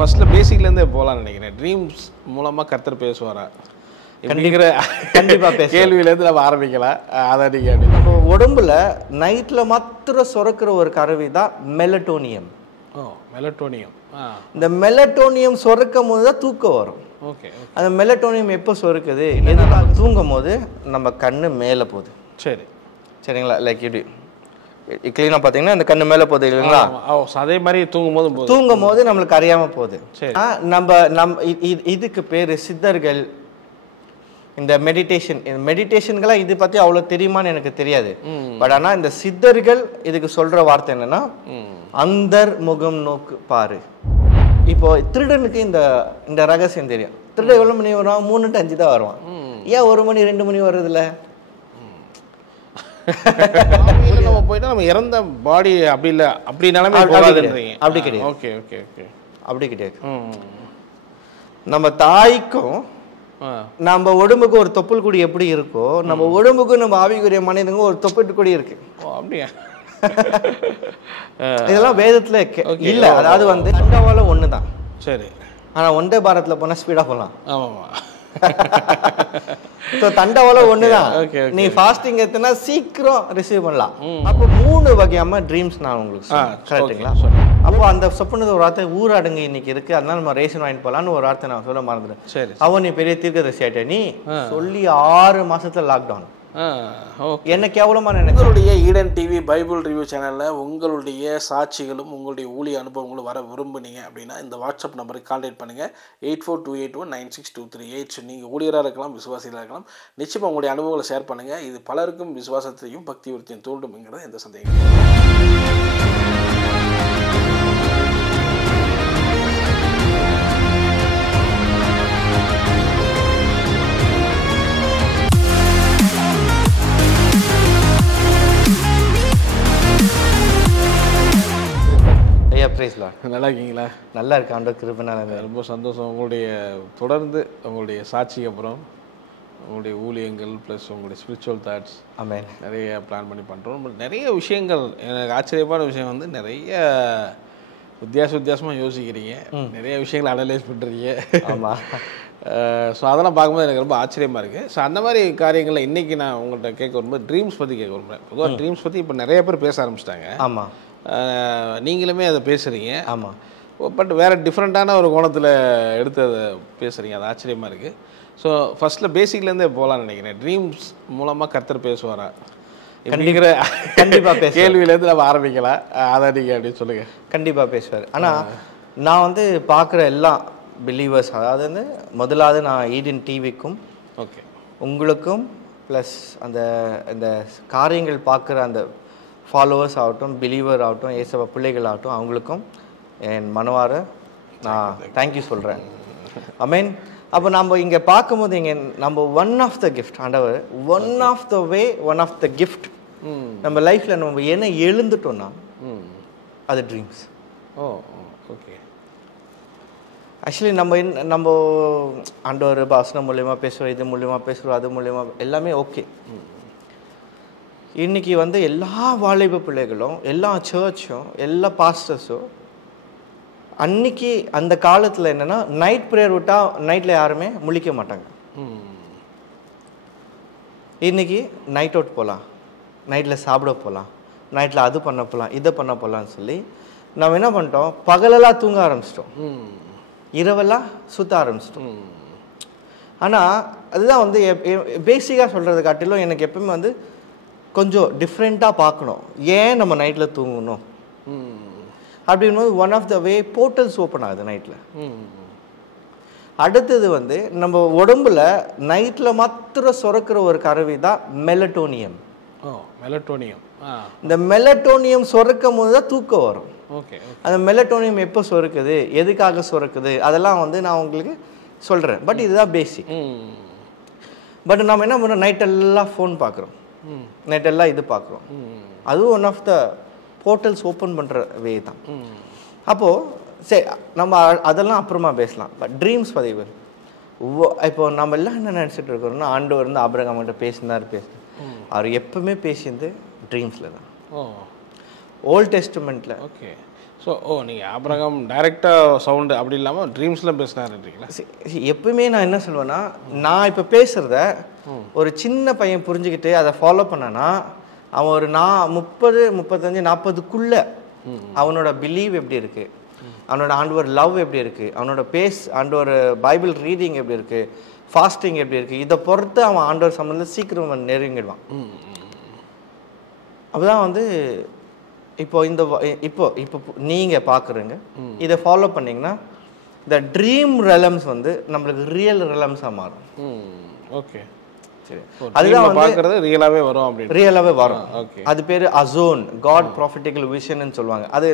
ஃபர்ஸ்ட்ல பேசிக்லேருந்தே போகலான்னு நினைக்கிறேன். ட்ரீம்ஸ் மூலமாக கர்த்தர் பேசுவாரா அப்படிங்கிற கண்டிப்பாக கேள்வியிலேருந்து நம்ம ஆரம்பிக்கலாம். அதை நீங்கள் நம்ம உடம்புல நைட்டில் மாத்திரம் சுரக்கிற ஒரு கருவி தான் மெலட்டோனியம். மெலட்டோனியம். இந்த மெலட்டோனியம் சுரக்கும் போது தான் தூக்கம் வரும். ஓகே. அந்த மெலட்டோனியம் எப்போ சுரக்குது? எதுக்காக? தூங்கும் போது நம்ம கண்ணு மேலே போகுது. சரி, சரிங்களா? லைக் இப்படி கிளீனாக பார்த்தீங்கன்னா இந்த கண்ணு மேலே போகுது இல்லைங்களா? அதே மாதிரி தூங்கும் போது நம்மளுக்கு அறியாமல் போகுது. இதுக்கு பேர் சித்தர்கள் இந்த மெடிடேஷன்கெல்லாம் இது பற்றி அவ்வளோ தெரியுமான்னு எனக்கு தெரியாது. பட் ஆனால் இந்த சித்தர்கள் இதுக்கு சொல்கிற வார்த்தை என்னன்னா, அந்தர் முகம் நோக்கு பாரு. இப்போ திருடனுக்கு இந்த ரகசியம் தெரியும். திருடன் எவ்வளோ மணி வருவான்? 3 to 5 தான் வருவான். ஏன் 1 மணி 2 மணி வருதுல்ல? நம்ம போயிட்டா நம்ம இறந்த பாடி அப்படி இல்லை, அப்படி நிலைமை அப்படி கிடையாது. Okay okay okay. அப்படி கிடையாது. நம்ம தாய்க்கும் நம்ம உடம்புக்கு ஒரு தொப்புள் குடி எப்படி இருக்கோ, நம்ம உடம்புக்கும் நம்ம ஆவிக்குரிய மனிதனுக்கும் ஒரு தொப்புள் குடி இருக்கு. அப்படியா? இதெல்லாம் வேதத்துல இல்ல. அதாவது வந்து தண்டவாளம் ஒண்ணுதான். சரி. ஆனா ஒன்றே பாரத்ல போனா ஸ்பீடா போகலாம். ஆமாமா. தண்டவாளம் ஒண்ணுதான். நீ ஃபாஸ்டிங் எத்தனா சீக்கிரம் ரிசீவ் பண்ணலாம். அப்போ 3 வகையான ட்ரீம்ஸ் நான் உங்களுக்கு கரெக்டுங்களா? அப்போ அந்த சொப்பனது ஒரு வார்த்தை ஊரடங்கு இன்னைக்கு இருக்கு, அதனால நம்ம ரேஷன் வாங்கிட்டு போலான்னு ஒரு வார்த்தை நான் சொல்ல மறந்துட்டேன். சரி. அவன் நீ பெரிய தீர்க்கதரிசி ஆயிட்ட, நீ சொல்லி 6 மாசத்துல லாக்டவுன். என்ன கேவலமா உங்களுடைய ஈடன் டிவி பைபிள் ரிவ்யூ சேனலில் உங்களுடைய சாட்சிகளும் உங்களுடைய ஊழிய அனுபவங்களும் வர விரும்புனீங்க அப்படின்னா இந்த வாட்ஸ்அப் நம்பருக்கு கான்டாக்ட் பண்ணுங்கள். 8428196238. நீங்கள் ஊழியராக இருக்கலாம், விசுவாசிகளாக இருக்கலாம். நிச்சயமாக உங்களுடைய அனுபவங்களை ஷேர் பண்ணுங்கள். இது பலருக்கும் விசுவாசத்தையும் பக்தி விருத்தியும் தூண்டும்ங்கிறது எந்த சந்தேகம். நல்லா இருக்கீங்களா? நல்லா இருக்கு. ஆண்டவர் கிருபைனால ரொம்ப சந்தோஷம். உங்களுடைய தொடர்ந்து உங்களுடைய சாட்சிக்கு அப்புறம் உங்களுடைய ஊழியங்கள் ப்ளஸ் உங்களுடைய ஸ்பிரிச்சுவல் தாட்ஸ் நிறைய பிளான் பண்ணி பண்ணுறோம். நிறைய விஷயங்கள் எனக்கு ஆச்சரியமான விஷயம் வந்து நிறைய வித்தியாசமாக யோசிக்கிறீங்க, நிறைய விஷயங்களை அனலைஸ் பண்ணுறீங்க. ஆமாம். ஸோ அதெல்லாம் பார்க்கும்போது எனக்கு ரொம்ப ஆச்சரியமாக இருக்குது. ஸோ அந்த மாதிரி காரியங்களில் இன்றைக்கி நான் உங்கள்கிட்ட கேட்க வரும்போது ட்ரீம்ஸ் பற்றி கேட்க வரும்போது, பொதுவாக ட்ரீம்ஸ் பற்றி இப்போ நிறைய பேர் பேச ஆரம்பிச்சிட்டாங்க. ஆமாம். நீங்களுமே அதை பேசுகிறீங்க. ஆமாம். பட் வேறு டிஃப்ரெண்ட்டான ஒரு கோணத்தில் எடுத்து அதை பேசுகிறீங்க. அது ஆச்சரியமாக இருக்குது. ஸோ ஃபஸ்ட்டில் பேசிக்லேருந்தே போகலான்னு நினைக்கிறேன். ட்ரீம்ஸ் மூலமாக கர்த்தர் பேசுவாரா அப்படிங்கிற கண்டிப்பாக கேள்வியிலேருந்து நம்ம ஆரம்பிக்கலாம். அதை நீங்கள் அப்படின்னு சொல்லுங்கள். கண்டிப்பாக பேசுவார். ஆனால் நான் வந்து பார்க்குற எல்லா பிலீவர்ஸ், அதாவது வந்து முதலாவது நான் ஈடன் டிவிக்கும் ஓகே உங்களுக்கும் ப்ளஸ் அந்த காரியங்கள் பார்க்குற அந்த ஃபாலோவர்ஸ் ஆகட்டும், பிலீவர் ஆகட்டும், ஏசப்பா பிள்ளைகள் ஆகட்டும், அவங்களுக்கும் என் மனவார நான் தேங்க்யூ சொல்கிறேன். ஐ மீன் அப்போ நம்ம இங்கே பார்க்கும்போது இங்கே நம்ம ஒன் ஆஃப் த கிஃப்ட் ஆண்டவர், one of the way, one of the gift நம்ம லைஃப்பில் நம்ம என்ன எழுந்துட்டோம்னா அது ட்ரீம்ஸ். ஓகே. ஆக்சுவலி நம்ம ஆண்டவர் பாசனம் மூலியமாக பேசுகிறோம், இது மூலியமாக பேசுகிறோம், அது மூலியமாக எல்லாமே ஓகே. இன்றைக்கி வந்து எல்லா வாலிப பிள்ளைகளும், எல்லா சர்ச்சும், எல்லா பாஸ்டர்ஸும் அன்னைக்கு அந்த காலத்தில் என்னென்னா நைட் ப்ரேயர் விட்டால் நைட்டில் யாருமே முழிக்க மாட்டாங்க. இன்றைக்கி நைட் அவுட் போகலாம், நைட்டில் சாப்பிட போகலாம், நைட்டில் அது பண்ண போகலாம், இதை பண்ண போகலான்னு சொல்லி நம்ம என்ன பண்ணிட்டோம், பகலெல்லாம் தூங்க ஆரம்பிச்சிட்டோம், இரவெல்லாம் சுற்ற ஆரம்பிச்சிட்டோம். ஆனால் அதுதான் வந்து பேசிக்காக சொல்கிறத காட்டிலும் எனக்கு எப்பவுமே வந்து கொஞ்சம் டிஃப்ரெண்ட்டாக பார்க்கணும். ஏன் நம்ம நைட்டில் தூங்கணும் அப்படின்போது one of the way portals open ஆகுது நைட்டில். அடுத்தது வந்து நம்ம உடம்புல நைட்டில் மாத்திரம் சுரக்கிற ஒரு கருவி தான் மெலட்டோனியம். இந்த மெலட்டோனியம் சுரக்கும் போது தான் தூக்கம் வரும். அந்த மெலட்டோனியம் எப்போ சுரக்குது, எதுக்காக சுரக்குது, அதெல்லாம் வந்து நான் உங்களுக்கு சொல்கிறேன். பட் இதுதான் பேசிக். பட் நம்ம என்ன பண்ணுறோம், நைட்டெல்லாம் ஃபோன் பார்க்குறோம், நைட்டெல்லாம் இது பார்க்குறோம். அதுவும் one of the portals open பண்ணுற வே தான். அப்போது சரி, நம்ம அதெல்லாம் அப்புறமா பேசலாம். பட் ட்ரீம்ஸ் பதிவு இப்போ நம்ம எல்லாம் என்ன நினச்சிட்டு இருக்கிறோம்னா, ஆண்டவர் வந்து ஆபிரகாம்கிட்ட பேசினார். அவர் எப்பவுமே பேசியது ட்ரீம்ஸில் தான். ஓல்ட் டெஸ்டமெண்ட்டில். ஓகே. ஸோ நீங்கள் ஆபிரகாம் டைரெக்டாக சவுண்டு அப்படி இல்லாமல் ட்ரீம்ஸில் பேசினாருன்றீங்களா? எப்பவுமே நான் என்ன சொல்லுவேன்னா, நான் இப்போ பேசுகிறத ஒரு சின்ன பையன் புரிஞ்சுக்கிட்டு அதை ஃபாலோ பண்ணனா, அவன் ஒரு 30, 35, 40க்குள்ளே அவனோட பிலீவ் எப்படி இருக்குது, அவனோட ஆண்டவர் லவ் எப்படி இருக்குது, அவனோட ஆண்டவர் பைபிள் ரீடிங் எப்படி இருக்குது, ஃபாஸ்டிங் எப்படி இருக்குது, இதை பொறுத்து அவன் ஆண்டவர் சம்பந்தம் சீக்கிரம் நெருங்கிடுவான். அப்போதான் வந்து இப்போ இப்போ நீங்கள் பார்க்குறீங்க, இதை ஃபாலோ பண்ணிங்கன்னா இந்த ட்ரீம் ரெலம்ஸ் வந்து நம்மளுக்கு ரியல் ரெலம்ஸாக மாறும். ஓகே, சரி. அதுதான் வந்து பார்க்குறது ரியலாகவே வரும், அப்படி ரியலாகவே வரும். ஓகே, அது பேர் அசோன், காட் ப்ராஃபிட்டிக்கல் விஷன்னு சொல்லுவாங்க. அது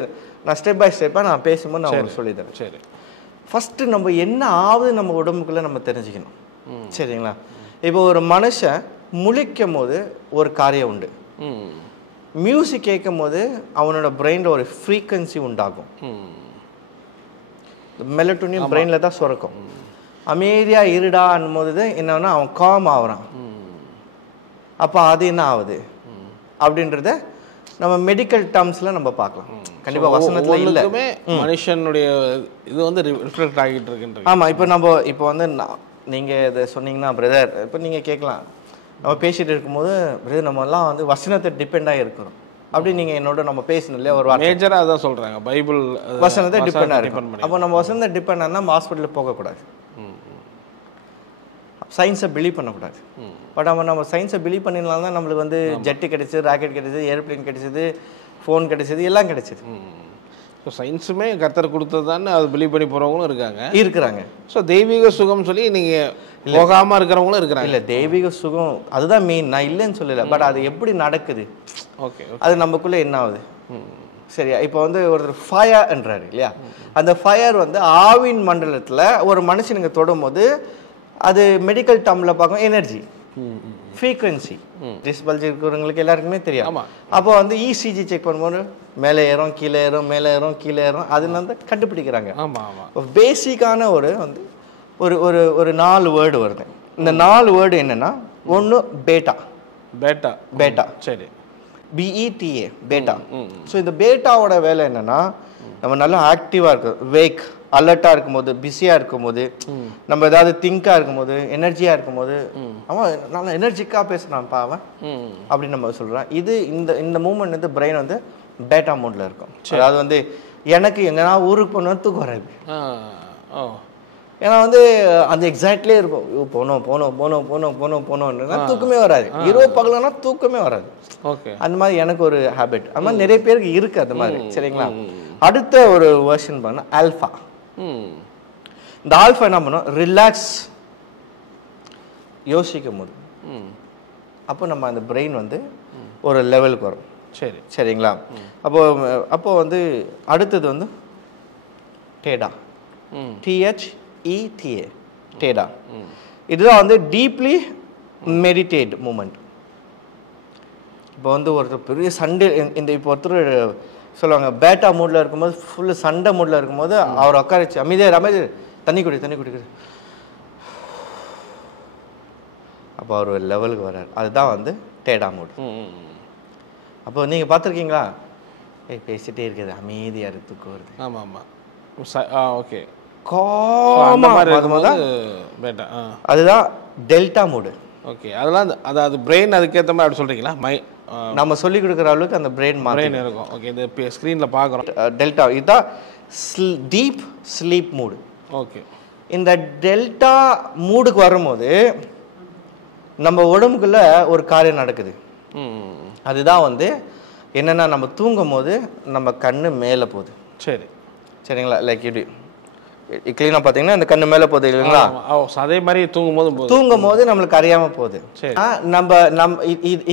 நான் ஸ்டெப் பை ஸ்டெப்பாக நான் பேசும்போது நான் உங்களுக்கு சொல்லித்தரேன். சரி, ஃபஸ்ட்டு நம்ம என்ன ஆகுது நம்ம உடம்புக்குள்ளே நம்ம தெரிஞ்சுக்கணும். சரிங்களா? இப்போ ஒரு மனுஷன் முழிக்கும் போது ஒரு காரியம் உண்டு, மியூசிக் கேட்கும் போது அவனோட பிரெயினில் ஒரு ஃப்ரீக்வன்சி உண்டாகும். மெலட்டோனியம் பிரெயினில் தான் சுரக்கும். அமைதியாக இருடான்னும் போது என்னன்னா அவன் காம் ஆகுறான். அப்போ அது என்ன ஆகுது அப்படின்றத நம்ம மெடிக்கல் டேர்ம்ஸில் நம்ம பார்க்கலாம். கண்டிப்பாக வசனத்தில் இல்லை, மனுஷனுடைய இது வந்து ரிஃப்ளெக்ட் ஆகிட்டு இருக்குன்றது. ஆமாம். இப்போ வந்து நீங்கள் இதை சொன்னீங்கன்னா பிரதர், இப்போ நீங்கள் கேட்கலாம், நம்ம பேசிகிட்டு இருக்கும்போது பிரதர் நம்மலாம் வந்து வசனத்தை டிபெண்டாக இருக்கிறோம் அப்படி நீங்கள் என்னோட நம்ம பேசணும் இல்லையா? ஒரு மேஜராக அதான் சொல்கிறாங்க, பைபிள் வசனத்தை டிபெண்டாக இருக்கும். அப்போ நம்ம வசனத்தை டிபெண்ட் ஆனால் நம்ம ஹாஸ்பிட்டலுக்கு போகக்கூடாது, சயின்ஸை பிலீவ் பண்ணக்கூடாது. பட் நம்ம சயின்ஸை பிலீவ் பண்ணிடலாம் தான் நம்மளுக்கு வந்து ஜெட்டு கிடைச்சது, ராக்கெட் கிடைச்சது, ஏரோப்ளேன் கிடைச்சது, ஃபோன் கிடைச்சது, எல்லாம் கிடைச்சது. ஸோ சயின்ஸுமே கர்த்தர் கொடுத்தது தானே அது பிலீவ் பண்ணி போகிறவங்களும் இருக்கிறாங்க. ஸோ தெய்வீக சுகம் சொல்லி நீங்கள் போகாமல் இருக்கிறவங்களும் இருக்கிறாங்க. இல்லை, தெய்வீக சுகம் அதுதான் மெயின், நான் இல்லைன்னு சொல்லலை. பட் அது எப்படி நடக்குது, ஓகே, அது நமக்குள்ளே என்ன ஆகுது, சரியா? இப்போ வந்து ஒருத்தர் ஃபயர்ன்றாரு இல்லையா? அந்த ஃபயர் வந்து ஆவின் மண்டலத்தில் ஒரு மனுஷனுக்கு தொடும் போது அது மெடிக்கல் டேர்மில் பார்க்கும் எனர்ஜி, ஃப்ரீக்வன்சி. டிஸ்பல்ஜ் இருக்கிறவங்களுக்கு எல்லாருக்குமே தெரியும். அப்போ வந்து இசிஜி செக் பண்ணும்போது மேலே ஏறும், கீழே ஏறும், மேலே ஏறும், கீழே ஏறும், அதுல வந்து கண்டுபிடிக்கிறாங்க. பேசிக்கான ஒரு வந்து ஒரு 4 வேர்டு வருது. இந்த 4 வேர்டு என்னன்னா, ஒன்று பேட்டா, சரி, BETA, பேட்டா. ஸோ இந்த பேட்டாவோட வேலை என்னன்னா, நம்ம நல்லா ஆக்டிவாக இருக்கும், வேக், அலர்ட்டாக இருக்கும்போது, பிஸியாக இருக்கும்போது, நம்ம ஏதாவது திங்காக இருக்கும்போது, எனர்ஜியாக இருக்கும்போது, அவன் நல்லா எனர்ஜிக்காக பேசுகிறான்ப்பா அவன் அப்படின்னு நம்ம சொல்கிறோம். இது இந்த மூமெண்ட் வந்து பிரெயின் வந்து பேட்டா மோடில் இருக்கும். அதாவது வந்து எனக்கு எங்கன்னா ஊருக்கு போகணும்னு தூக்கம் வராது. ஏன்னா வந்து அந்த எக்ஸாக்ட்லேயே இருக்கும், போனோம்னா தூக்கமே வராது. இரவு பகலனா தூக்கமே வராது. ஓகே, அந்த மாதிரி எனக்கு ஒரு ஹேபிட், அந்த மாதிரி நிறைய பேருக்கு இருக்கு அந்த மாதிரி. சரிங்களா? அடுத்த ஒரு வெர்ஷன் பண்ண ஆல்ஃபா. இந்த ஆல்ஃபா என்ன பண்ணும், ரிலாக்ஸ், யோசிக்கும் போது அப்போ நம்ம அந்த பிரெயின் வந்து ஒரு லெவலுக்கு வரும். சரி, சரிங்களா? அப்போ வந்து அடுத்தது வந்து டேடா, THETA, டேடா. இதுதான் வந்து டீப்லி மெடிடேட் மூமெண்ட். இப்போ வந்து ஒருத்தர் பெரிய சண்டே, இப்போ ஒருத்தர் சொல்லுவாங்க பேட்டா மூடில் இருக்கும்போது, ஃபுல்லு சண்டை மூடில் இருக்கும்போது அவர் உட்காரிச்சு அமைதியாக தண்ணி குடிக்குது, அப்போ அவர் ஒரு லெவலுக்கு வர்றார். அதுதான் வந்து டேடா மூடு. அப்போ நீங்கள் பார்த்துருக்கீங்களா, பேசிகிட்டே இருக்குது, அமைதியாக இருக்கு வருது. ஆமாம், ஓகே, அதுதான் டெல்டா மூடு. ஓகே, அதெல்லாம் அதாவது பிரெயின் அதுக்கேற்ற மாதிரி அப்படி சொல்கிறீங்களா? நம்ம சொல்லி கொடுக்குற அளவுக்கு அந்த பிரெயின் இருக்கும். ஓகே, இந்த ஸ்க்ரீனில் பார்க்குறோம் டெல்டா. இதுதான் டீப் ஸ்லீப் மூடு. ஓகே, இந்த டெல்டா மூடுக்கு வரும்போது நம்ம உடம்புக்குள்ள ஒரு காரியம் நடக்குது. அதுதான் வந்து என்னென்னா, நம்ம தூங்கும் போது நம்ம கண்ணு மேலே போகுது. சரிங்களா? லைக் இப்படி கிளீனாக பார்த்தீங்கன்னா இந்த கண்ணு மேலே போகுது இல்லைங்களா? அதே மாதிரி தூங்கும் போது நம்மளுக்கு அறியாமல் போகுது.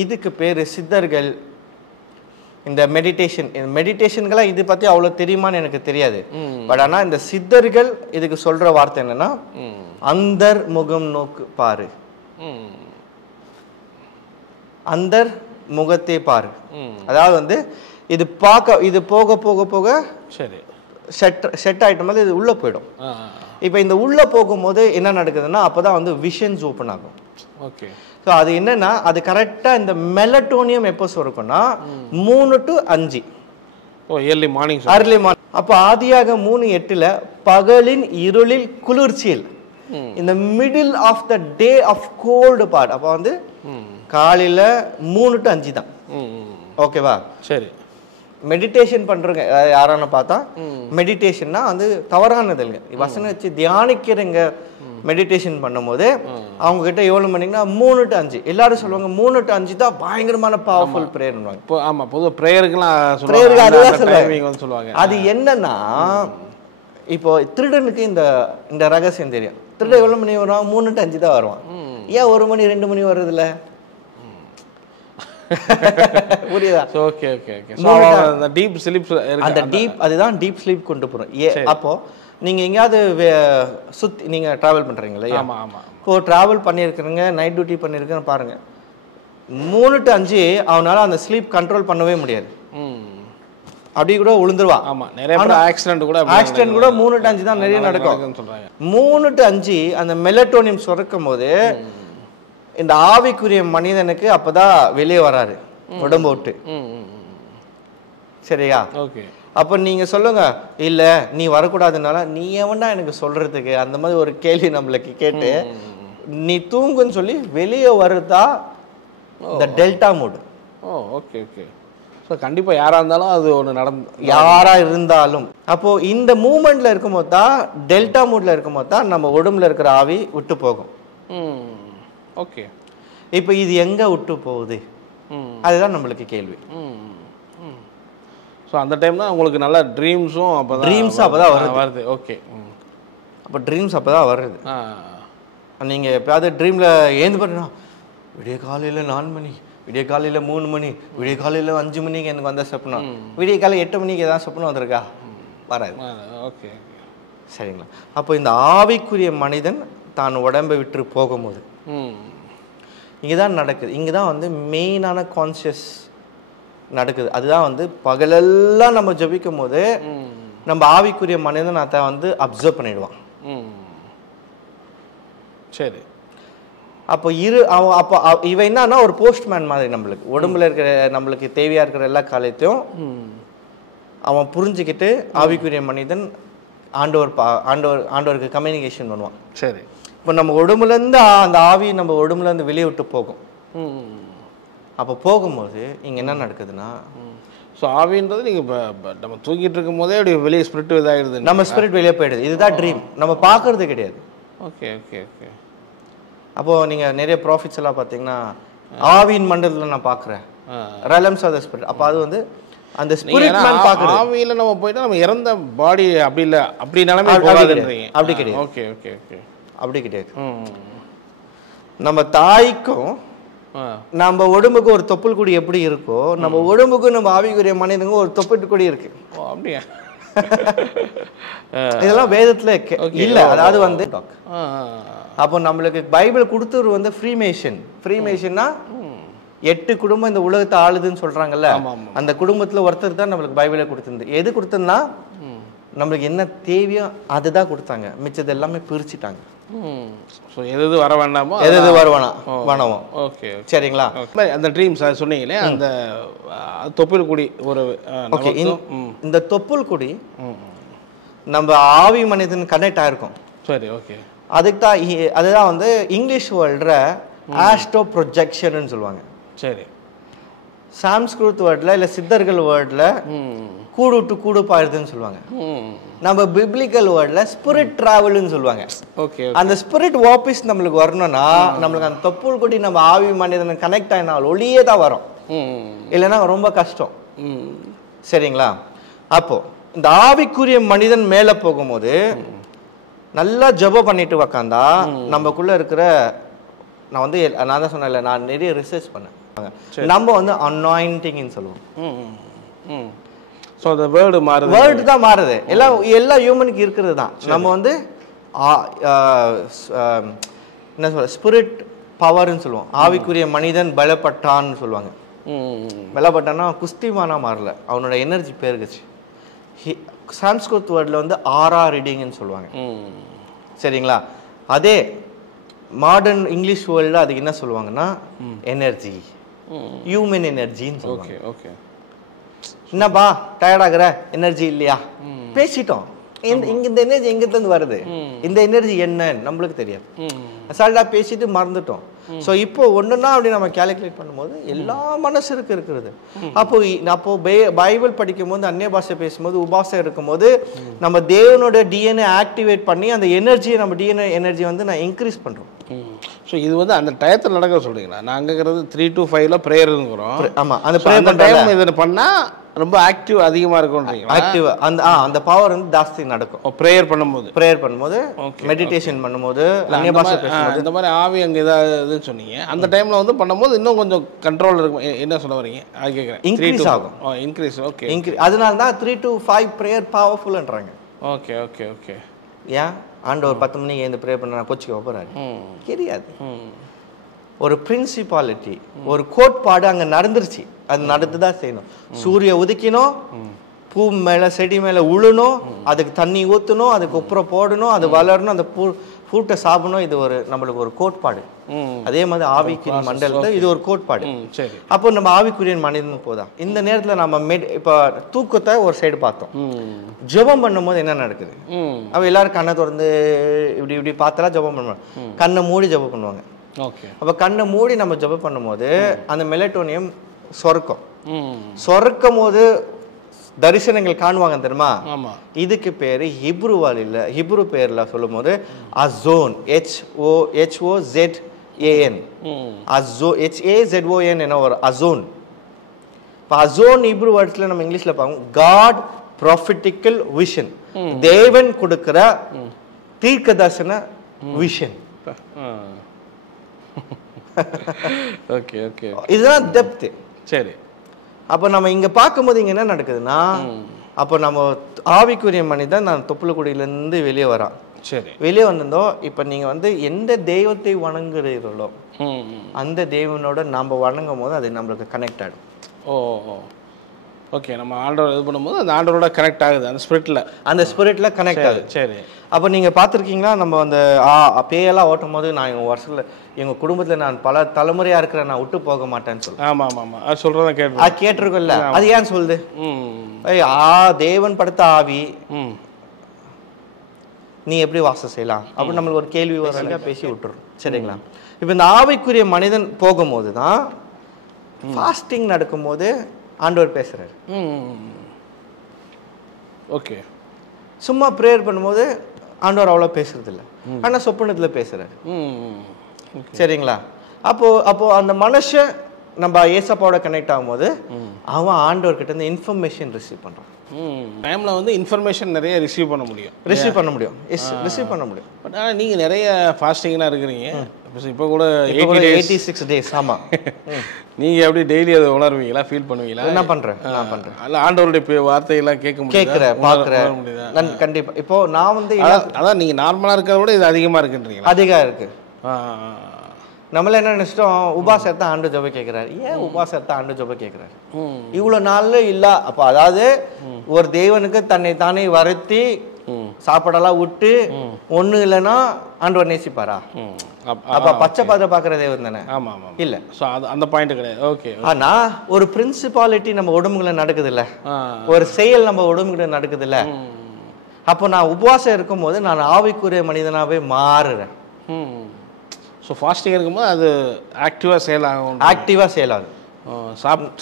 இதுக்கு பேர் சித்தர்கள் இந்த மெடிடேஷன்கெல்லாம் இது பற்றி அவ்வளோ தெரியுமான்னு எனக்கு தெரியாது. பட் ஆனால் இந்த சித்தர்கள் இதுக்கு சொல்கிற வார்த்தை என்னன்னா, அந்தர் முகம் நோக்கு பாரு, அந்தர் முகத்தை பாரு. அதாவது வந்து இது போக போக போக சரி செட் ஆகிட்ட போது இது உள்ளே போயிடும். இப்போ இந்த உள்ளே போகும்போது என்ன நடக்குதுன்னா, அப்போ தான் வந்து விஷன்ஸ் ஓப்பன் ஆகும். ஓகே, ஸோ அது என்னன்னா, அது கரெக்டாக இந்த மெலட்டோனியம் எப்போ சுரக்கும்னா 3 to 5 ஏர்லி மார்னிங் அப்போ ஆதியாக 3:8 பகலின் இருளில் குளிர்ச்சியில் இந்த middle of the day of gold part. அப்போ வந்து காலையில 3 to 5 தான். ஓகேவா? சரி. மெடிடேஷன் பண்றவங்க யாரான பார்த்தா மெடிடேஷன்னா வந்து தவறானது இல்லைங்க. வசனம் வச்சு தியானிக்கிறவங்க மெடிடேஷன் பண்ணும்போது அவங்க கிட்ட எவ்வளவு மணிங்கன்னா 3 to 5. எல்லாரும் சொல்லுவாங்க 3 to 5 தான் பயங்கரமான பவர்ஃபுல் பிரேயர்னுவாங்க. ஆமா, பொதுவா பிரேயருக்குலாம் சொல்லுவாங்க. அது என்னன்னா இப்போ திருடனுக்கு இந்த ரகசியம் தெரியும். திருட எவ்வளவு மணி வருவான்? 3 to 5 தான் வருவான். ஏன் 1 மணி 2 மணி வருதுல்ல? புரியுதா? Okay okay okay. அந்த டீப் ஸ்லீப், அந்த டீப், அதுதான் டீப் ஸ்லீப் கொண்டு போறோம். அப்போ நீங்க எங்கயாவது சுத்தி நீங்க டிராவல் பண்றீங்களா? ஆமா ஆமா. இப்போ டிராவல் பண்ணியிருக்கிறீங்க, நைட் டியூட்டி பண்ணியிருக்கேன்னு பாருங்க, 3 to 5 அவனால அந்த ஸ்லீப் கண்ட்ரோல் பண்ணவே முடியாது. அப்படி கூட விழுந்துருவான். ஆமா, நிறைய பேர் ஆக்சிடென்ட் கூட 3 to 5 தான் நிறைய நடக்கும் சொல்றாங்க. 3 to 5 அந்த மெலட்டோனின் சுரக்கும் போது இந்த ஆவிக்குரிய மனிதனுக்கு அப்பதான் வெளியே வராரு உடம்பு விட்டு. சரியா? ஓகே. அப்ப நீங்க சொல்லுங்க, இல்ல நீ வரக்கூடாதுனால நீ எவன்டா எனக்கு சொல்றதுக்கு, அந்த மாதிரி ஒரு கேள்வி நம்மளுக்கு கேட்டு நீ தூங்குன்னு சொல்லி வெளியே வருதா இந்த delta mood. Okay okay. So கண்டிப்பாக யாராக இருந்தாலும் அது ஒன்று யாரா இருந்தாலும் அப்போ இந்த மூமெண்ட்ல இருக்கும்போது தான், டெல்டா மூட்ல இருக்கும்போது தான் நம்ம உடம்புல இருக்கிற ஆவி விட்டு போகும். ஓகே. இப்போ இது எங்க விட்டு போகுது, அதுதான் நம்மளுக்கு கேள்வி. ஸோ அந்த டைம்ல உங்களுக்கு நல்ல ட்ரீம்ஸும் அப்பதான் வருது. ஓகே. அப்போ ட்ரீம்ஸ் அப்பதான் வருது. நீங்க எப்பயாவது ட்ரீம்ல ஏந்து பண்ணா விடிய காலையில 4 மணி, விடிய காலையில 3 மணி, விடிய காலையில 5 மணிக்கு எனக்கு வந்த சொப்னம், விடிய காலையில் 8 மணிக்கு ஏதாவது சொப்னம் வந்திருக்கா? வராது. ஓகே. சரிங்களா? அப்போ இந்த ஆவிக்குரிய மனிதன் தான் உடம்பை விட்டு போகும்போது இங்கதான் நடக்குது. இங்கதான் வந்து மெயினான கான்சியஸ் நடக்குது. அதுதான் வந்து பகலெல்லாம் நம்ம ஜபிக்கும் போது நம்ம ஆவிக்குரிய மனிதன் அதை வந்து அப்சர்வ் பண்ணிடுவான். சரி. அப்போ அப்போ இவன் என்னன்னா ஒரு போஸ்ட்மேன் மாதிரி, நம்மளுக்கு உடம்புல இருக்கிற நம்மளுக்கு தேவையா இருக்கிற எல்லா காலத்தையும் அவன் புரிஞ்சுக்கிட்டு ஆவிக்குரிய மனிதன் ஆண்டவருக்கு கம்யூனிகேஷன் பண்ணுவான். சரி. இப்போ நம்ம உடம்புல இருந்து அந்த ஆவி நம்ம உடம்புல இருந்து வெளியே விட்டு போகும். அப்போ போகும்போது இங்க என்ன நடக்குதுன்னா, ஸோ ஆவின்றது நீங்கள் நம்ம தூங்கிட்டு இருக்கும் போதே அப்படி வெளியே ஸ்பிரிட் இதாகிடுது, நம்ம ஸ்பிரிட் வெளியே போயிடுது. இதுதான் ட்ரீம், நம்ம பார்க்கறது கிடையாது. Okay okay okay. அப்போ நீங்க நிறைய ப்ராஃபிட்ஸ் எல்லாம் பார்த்தீங்கன்னா ஆவியின் மண்டலத்தில் நான் பார்க்குறேன், ரெலம்ஸ் ஆஃப் த ஸ்பிரிட். அப்போ அது வந்து அந்த ஸ்பிரிட் மேன் பார்க்குறது. ஆவியில் நம்ம போயிட்டா நம்ம இறந்த பாடி அப்படி இல்லை, அப்படி நிலைமை போகாதுன்றீங்க. அப்படி கிடையாது. Okay okay okay. அப்படி கிடையாது. நம்ம தாய்க்கும் நம்ம உடம்புக்கு ஒரு தொப்புள் குடி எப்படி இருக்கோ, நம்ம உடம்புக்கும் நம்ம ஆவிக்குரிய மனிதனுக்கும் ஒரு தொப்புள் குடி இருக்கு. அப்படியா? இதெல்லாம் வேதத்துல இல்ல. அதாவது வந்து அப்போ நம்மளுக்கு பைபிள் கொடுத்தது வந்து ஃப்ரீமேஷன்னா 8 குடும்பம் இந்த உலகத்தை ஆளுதுன்னு சொல்றாங்கல்ல, அந்த குடும்பத்துல ஒருத்தர் தான் நம்மளுக்கு பைபிளை கொடுத்திருந்து. எது கொடுத்ததுன்னா நம்மளுக்கு என்ன தேவையோ அதுதான் கொடுத்தாங்க, மிச்சது எல்லாமே பிரிச்சுட்டாங்க. எது வர வேண்டாமோ எது வர வேணாமோ. ஓகே, சரிங்களா? அந்த ட்ரீம்ஸ் சொன்னீங்களே, அந்த தொப்புள் குடி ஒரு ஓகே. இந்த தொப்புள் குடி நம்ம ஆவி மனிதன் கனெக்ட் ஆயிருக்கும். சரி, ஓகே. அதுதான் வந்து இங்கிலீஷ் வேர்ல்ட்ல ஆஸ்ட்ரோ ப்ரொஜெக்ஷன் சொல்லுவாங்க. சரி. சாம்ஸ்கிருத் வேர்ட்ல இல்ல சித்தர்கள் வேர்ட்ல கூடு டு கூடு பாயிருதுன்னு சொல்லுவாங்க. நம்ம பிப்ளிக்கல் வேர்ட்ல ஸ்பிரிட் டிராவல்னு சொல்லுவாங்க. ஓகே. அந்த ஸ்பிரிட் வாபஸ் நம்மளுக்கு வரணும்னா நம்மளுக்கு அந்த தொப்புள் கொடி நம்ம ஆவி மனிதன் கனெக்ட் ஆயினால் ஒளியே தான் வரும், இல்லைன்னா ரொம்ப கஷ்டம். சரிங்களா? அப்போ இந்த ஆவிக்குரிய மனிதன் மேல போகும்போது நல்லா ஜெபம் பண்ணிட்டு உக்காந்தா நமக்குள்ள இருக்கிற, நான் தான் சொன்னேன்ல, நான் நிறைய ரிசர்ச் பண்ணேன். நம்ம வந்து அனாயிண்டிங்னு சொல்லுவோம். ஸோ அந்த வேர்டு தான் மாறுது. எல்லா ஹியூமனுக்கு இருக்கிறது தான். நம்ம வந்து என்ன சொல்ற ஸ்பிரிட் பவர்னு சொல்லுவோம். ஆவிக்குரிய மனிதன் பலப்பட்டான்னு சொல்லுவாங்க. பலப்பட்டான்னா குஸ்திமானா மாறல, அவனோட எனர்ஜி பெருகுச்சு. சான்ஸ்கிருத் வேர்டில் வந்து ஆரா ரீடிங்னு சொல்லுவாங்க. சரிங்களா? அதே மாடர்ன் இங்கிலீஷ் வேர்ல்டில் அதுக்கு என்ன சொல்லுவாங்கன்னா எனர்ஜி, ஹியூமன் எனர்ஜின்னு சொல்லுவாங்க. ஓகே. என்னப்பா டயர்ட் ஆகுற, எனர்ஜி இல்லையா? பேசிட்டோம். இங்க இந்த எனர்ஜி எங்கிருந்து வருது, இந்த எனர்ஜி என்ன நம்மளுக்கு தெரியாது. அசால்ட்டா பேசிட்டு மறந்துட்டோம். ஸோ இப்போ ஒன்றுனா அப்படி நம்ம கேல்குலேட் பண்ணும்போது எல்லா மனசுக்கு இருக்கிறது. அப்போ பைபிள் படிக்கும் போது, அந்நிய பாஷை பேசும்போது, உபாசம் இருக்கும்போது நம்ம தேவனோட டிஎன்ஏ ஆக்டிவேட் பண்ணி அந்த எனர்ஜியை, நம்ம டிஎன்ஏ எனர்ஜி வந்து நான் இன்க்ரீஸ் பண்ணுறோம். ஸோ இது வந்து அந்த டயத்தில் நடக்க சொல்றீங்களா? நாங்கிறது 3 to 5 ப்ரேயருங்கிறோம். ஆமாம், அந்த ப்ரேயர் டைம் இதில் பண்ணால் ரொம்ப ஆக்டிவ் அதிகமாக இருக்கும்ன்றீங்க. ஆக்டிவ் அந்த பவர் வந்து ஜாஸ்தி நடக்கும் ப்ரேயர் பண்ணும்போது, மெடிடேஷன் பண்ணும்போது, அந்நிய பாஷை பேசும்போது. இந்த மாதிரி ஆவி அங்கே ஏதாவதுன்னு சொன்னீங்க, அந்த டைமில் வந்து பண்ணும்போது இன்னும் கொஞ்சம் கண்ட்ரோல் இருக்கும். என்ன சொல்ல வரீங்க? அது கேட்குறேன். இன்க்ரீஸ் ஆகும். இன்க்ரீஸ். ஓகே. அதனால தான் 3 to 5 ப்ரேயர் பவர்ஃபுல்ன்றாங்க. Okay okay okay. ஏன் ஆண்டவர் 10 மணிக்கு எழுந்து ப்ரே பண்ண கோச்சிக்க போகிறாரு? கிடையாது. ஒரு பிரின்சிபாலிட்டி, ஒரு கோட்பாடு அங்கே நடந்துருச்சு. அது நடந்து தான் செய்யணும். சூரிய உதிக்கணும், பூ மேலே செடி மேலே உழணும், அதுக்கு தண்ணி ஊற்றணும், அதுக்கு உப்புறம் போடணும், அது வளரணும், அந்த ஃப்ரூட்டை சாப்பிடணும். இது நம்மளுக்கு ஒரு கோட்பாடு. அதே மாதிரி ஆவிக்குரிய மண்டலத்தில் இது ஒரு கோட்பாடு. அப்போ நம்ம ஆவிக்குரிய மனிதன் போதா இந்த நேரத்தில் நம்ம இப்போ தூக்கத்தை ஒரு சைடு பார்த்தோம். ஜெபம் பண்ணும்போது என்ன நடக்குது? அப்போ எல்லாரும் கண்ணை திறந்து இப்படி இப்படி பார்த்தா ஜெபம் பண்ணுவாங்க, கண்ணை மூடி ஜெபம் பண்ணுவாங்க. அப்போ கண்ணை மூடி நம்ம ஜெபம் பண்ணும்போது அந்த மெலட்டோனியம் சொரக்கும் போது தரிசனங்கள் காணுவாங்க தெரியுமா? இதுக்கு பேரு ஹிப்ரு பேர்ல சொல்லும் போது அசோன், HOZAN, HAZON என்ன ஒரு அசோன். இப்போ அசோன் ஹிப்ரு வேர்ட்ஸ்ல நம்ம இங்கிலீஷ்ல பார்ப்போம் காட் ப்ராஃபிட்டிக்கல் விஷன், தேவன் கொடுக்கிற தீர்க்க தரிசன விஷன். ஓகே ஓகே, இதுதான் டெப்த். சரி. அப்போ நம்ம இங்கே பார்க்கும்போது இங்கே என்ன நடக்குதுன்னா, அப்போ நம்ம ஆவிக்குரிய மனிதன் நான் தொப்புளுக்குடியிலேருந்து வெளியே வரான். சரி. வெளியே வந்திருந்தோம். இப்போ நீங்கள் வந்து எந்த தெய்வத்தை வணங்குறீர்களோ அந்த தெய்வனோட நம்ம வணங்கும் போது அது நம்மளுக்கு கனெக்ட் ஆகிடும். ஓகே. நம்ம ஆண்டவர் இது பண்ணும்போது அந்த ஆண்டவரோட கனெக்ட் ஆகுது, அந்த ஸ்பிரிட்டில் கனெக்ட் ஆகுது. சரி. அப்போ நீங்கள் பார்த்துருக்கீங்களா, நம்ம அந்த பேயெல்லாம் ஓட்டும் போது நான் எங்கள் வருஷத்தில் எங்கள் குடும்பத்தில் நான் பல தலைமுறையாக இருக்கிறேன், நான் விட்டு போக மாட்டேன்னு சொல்லி. ஆமாம் ஆமாம், அது சொல்கிறத கேட்டிருக்கோம்ல. அது ஏன் சொல்லுது? தேவன் படுத்த ஆவி நீ எப்படி வாசம் செய்யலாம் அப்படி நம்மளுக்கு ஒரு கேள்வி வர பேசி விட்டுரும். சரிங்களா? இப்போ இந்த ஆவிக்குரிய மனிதன் போகும்போது தான் ஃபாஸ்டிங் நடக்கும்போது ஆண்டவர் பேசுறாரு. ஓகே. சும்மா ப்ரேயர் பண்ணும்போது ஆண்டவர் அவ்வளோ பேசுறது இல்லை, ஆனால் சொப்பனத்தில் பேசுறாரு. சரிங்களா? அப்போ அந்த மனுஷன் நம்ம ஏசப்பாவோட கனெக்ட் ஆகும்போது அவன் ஆண்டவர்கிட்ட இருந்து இன்ஃபர்மேஷன் ரிசீவ் பண்றான். டைம்ல வந்து இன்ஃபர்மேஷன் நிறைய ரிசீவ் பண்ண முடியும். பட் ஆனால் நீங்கள் நிறைய ஃபாஸ்டிங்லாம் இருக்கிறீங்க. இப்போ கூட 86 days. ஆமாம். நீங்கள் எப்படி டெய்லி அதை உணர்வீங்களா, ஃபீல் பண்ணுவீங்களா? என்ன பண்ணுறேன் அல்ல ஆண்டவருடைய வார்த்தையெல்லாம் கேட்குறேன், பார்க்குறேன். கண்டிப்பாக. இப்போ நான் வந்து அதான் நீங்கள் நார்மலாக இருக்கிறத விட இது அதிகமாக இருக்குன்றீங்களா? அதிகம் இருக்கு. நம்மள என்ன நினைச்சிட்டோம், உபாசத்தை ஆண்டு ஜெப கேட்கிறாரு. ஏன் உபாசத்தை ஆண்டு ஜெப கேட்கிறாரு? இவ்வளவு நாள்ல இல்ல. அப்ப அதாவது ஒரு தேவனுக்கு தன்னை தானே வருத்தி சாப்பாடெல்லாம் விட்டு ஒண்ணு இல்லைன்னா ஆண்டவர் நேசிப்பாரா? அப்ப பச்சை பாத்திர பாக்குற தேவன் தானே. இல்ல, அந்த பாயிண்ட் கிடையாது. ஓகே. ஆனா ஒரு பிரின்சிபாலிட்டி நம்ம உடம்புல நடக்குது இல்ல, ஒரு செயல் நம்ம உடம்புல நடக்குது இல்ல. அப்போ நான் உபவாசம் இருக்கும் போது நான் ஆவிக்குரிய மனிதனாவே மாறுறேன். ஸோ ஃபாஸ்டிங் இருக்கும்போது அது ஆக்டிவாக செயலாகும்.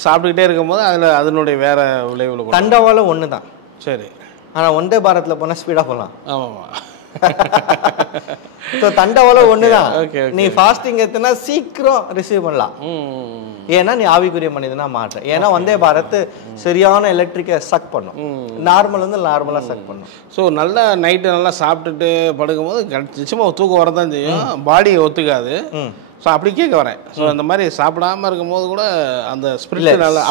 சாப்பிட்டுக்கிட்டே இருக்கும்போது அதில் அதனுடைய வேற விளைவுகள். தண்டவாளம் ஒன்று தான். சரி. ஆனால் ஒன்றே பாரத்தில் போனால் ஸ்பீடாக போகலாம். ஆமாம். ஸோ தண்டவாளம் ஒன்று தான். நீ ஃபாஸ்டிங் எடுத்தனா சீக்கிரம் ரிசீவ் பண்ணலாம். ஏன்னா நீ ஆவிக்குரிய மனிதனா மாற்ற. ஏன்னா வந்தே பாரத் சரியான எலக்ட்ரிக்கை சக் பண்ணும். நார்மல் வந்து நார்மலாக சக் பண்ணும். ஸோ நல்லா நைட்டு நல்லா சாப்பிட்டுட்டு படுக்கும்போது நிச்சயமாக தூக்கம் வரதான் செய்யும், பாடி ஒத்துக்காது. ஸோ அப்படி கேட்க வரேன். ஸோ அந்த மாதிரி சாப்பிடாம இருக்கும்போது கூட அந்த ஸ்பிரிட் நல்லா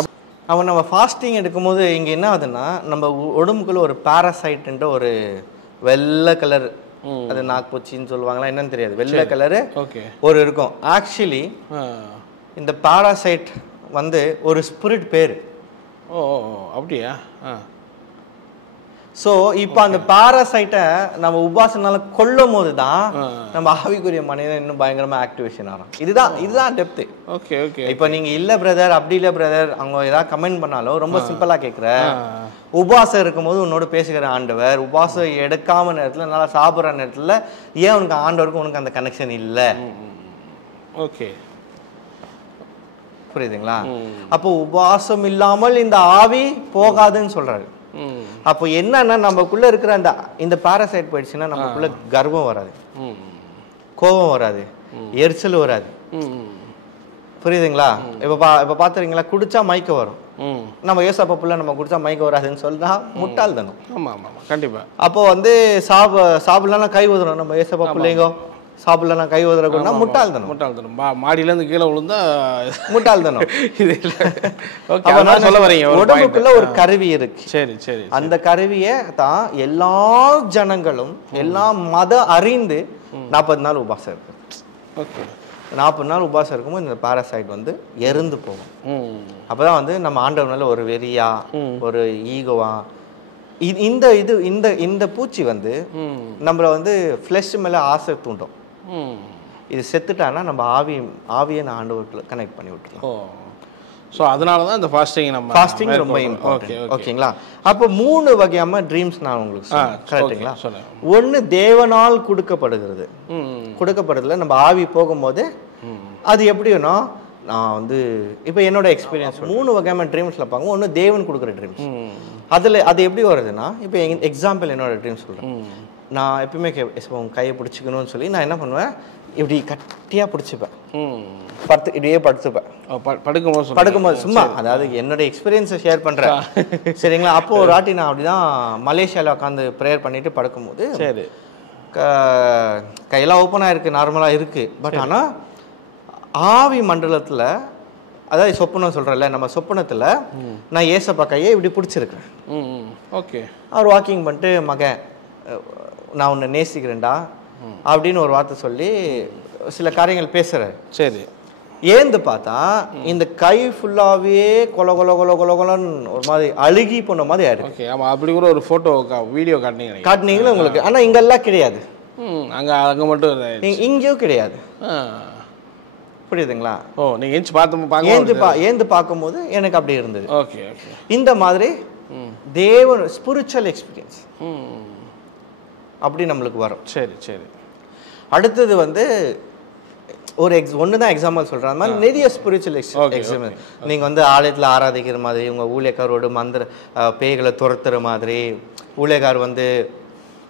அவன் நம்ம ஃபாஸ்டிங் எடுக்கும்போது இங்கே என்ன ஆகுதுன்னா, நம்ம உடம்புக்குள்ள ஒரு பாராசைட்டுன்ற ஒரு வெள்ளை கலர், அது நாக்பூச்சின்னு சொல்லுவாங்களா என்னன்னு தெரியாது, வெள்ளை கலரு ஒரு இருக்கும். ஆக்சுவலி இந்த பாராசைட் வந்து ஒரு ஸ்பிரிட் பேர். அப்படியா? ஸோ இப்போ அந்த பாராசைட்டை நம்ம உபாசனால கொல்லும் போது தான் நம்ம ஆவிக்குரிய மனிதன் இன்னும் பயங்கரமா ஆக்டிவேஷன் ஆகும். இதுதான் டெப்த். ஓகே. இப்போ நீங்க இல்ல பிரதர், அப்படி இல்ல பிரதர், அவங்க ஏதாவது கமெண்ட் பண்ணாலும் ரொம்ப சிம்பிளா கேட்குற உபாசம் இருக்கும்போது உன்னோட பேசுகிற ஆண்டவர், உபாசம் எடுக்காம நேரத்தில் நல்லா சாப்பிட்ற நேரத்தில் ஏன் உனக்கு ஆண்டவருக்கும் உனக்கு அந்த கனெக்ஷன் இல்லை? ஓகே, புரியுதுங்களா? அப்போ உபாசம் இல்லாமல் இந்த ஆவி போகாதுன்னு சொல்றாரு. அப்போ என்னன்னா நமக்குள்ள இருக்கிற இந்த பாராசைட் போயிடுச்சுன்னா நமக்குள்ள கர்வம் வராது, கோபம் வராது, எரிச்சல் வராது. புரியுதுங்களா? இப்ப பாத்துறீங்களா, குடிச்சா மயக்க வரும். நம்ம ஏசப்பா புள்ள நம்ம குடிச்சா மயக்க வராதுன்னு சொல்லினா முட்டாள் தானே. ஆமா ஆமா கண்டிப்பா. அப்போ வந்து சாப்பிடலாம் கை உதறோம், நம்ம ஏசப்பா பிள்ளைங்க சாப்பிடலாம் கை உதறக்கூடா முட்டாள் தானே. முட்டாள் தானே, மாடியில இருந்து கீழே விழுந்தா முட்டாள் தானே. இது சொல்ல வரீங்க, உடம்புக்குள்ள ஒரு கருவி இருக்கு. சரி சரி. அந்த கருவியை தான் எல்லா ஜனங்களும் எல்லா மத அறிந்து 40 நாள் உபாசம் இருக்கு. ஓகே, 40 நாள் உபாசம் இருக்கும்போது இந்த பாராசைட் வந்து எரிந்து போகும். அப்பதான் வந்து நம்ம ஆண்டவனால ஒரு வெறியா ஒரு ஈகோவா இந்த இது இந்த இந்த பூச்சி வந்து நம்மள வந்து ஃப்ளஷ் மேல ஆசை தூண்டும். இது செத்துட்டானா நம்ம ஆவியை ஆண்டவருக்குள்ள கனெக்ட் பண்ணி விட்டுருலாம். ஸோ அதனால தான் இந்த ஃபாஸ்டிங் ரொம்ப இம்பார்ட்டன்ட். ஓகேங்களா? அப்போ 3 வகையான ட்ரீம்ஸ் நான் உங்களுக்கு கரெக்டுங்களா? ஒன்று தேவனால் கொடுக்கப்படுறதுல நம்ம ஆவி போகும்போது அது எப்படின்னா, நான் வந்து இப்போ என்னோட எக்ஸ்பீரியன்ஸ் 3 வகையான ட்ரீம்ஸில் பார்க்க. ஒன்று தேவன் கொடுக்குற ட்ரீம்ஸ். அது எப்படி வருதுன்னா, இப்போ எக்ஸாம்பிள் என்னோட ட்ரீம்ஸ் சொல்கிறேன். நான் எப்பயுமே கையை பிடிச்சிக்கணும்னு சொல்லி நான் என்ன பண்ணுவேன், இப்படி கட்டியாக பிடிச்சிப்பேன், இப்படியே படுத்துப்பேன். படுக்கும்போது சும்மா, அதாவது என்னோட எக்ஸ்பீரியன்ஸை ஷேர் பண்ணுறேன், சரிங்களா? அப்போ ஒரு வாட்டி நான் அப்படிதான் மலேசியாவில் உட்காந்து ப்ரேயர் பண்ணிட்டு படுக்கும்போது சரி கையெல்லாம் ஓப்பனாக இருக்குது, நார்மலாக இருக்குது. பட் ஆனால் ஆவி மண்டலத்தில், அதாவது சொப்பனம் சொல்கிறேன்ல, நம்ம சொப்பனத்தில் நான் ஏசப்பா கையை இப்படி பிடிச்சிருக்கேன். ஓகே, அவர் வாக்கிங் பண்ணிட்டு மகன் நான் உன்னை நேசிக்கிறேன்டா அப்படின்னு ஒரு வார்த்தை சொல்லி சில காரியங்கள் பேசுகிறார். சரி, ஏந்து பார்த்தா இந்த கை ஃபுல்லாகவே கொல கொல கொல கொல கொலன்னு ஒரு மாதிரி அழுகி போன மாதிரி ஆயிருக்கு. ஓகே, ஆமாம், அப்படி கூட ஒரு ஃபோட்டோ வீடியோ காட்டினீங்களா உங்களுக்கு? ஆனால் இங்கெல்லாம் கிடையாது, அங்கே மட்டும் இங்கேயும் கிடையாது. புரியுதுங்களா? ஓ, நீங்கள் ஏந்து பார்க்கும்போது எனக்கு அப்படி இருந்தது. Okay okay. இந்த மாதிரி தேவன் ஸ்பிரிச்சுவல் எக்ஸ்பீரியன்ஸ் அப்படி நம்மளுக்கு வரும். சரி சரி. அடுத்தது வந்து ஒரு ஒன்று தான் எக்ஸாம்பிள் சொல்கிறேன். அந்த மாதிரி நிறைய ஸ்பிரிச்சுவல் எக்ஸாம்பிள். நீங்கள் வந்து ஆலயத்தில் ஆராதிக்கிற மாதிரி, உங்கள் ஊழியக்காரோடு பேய்களை துரத்துற மாதிரி, ஊழியக்கார் வந்து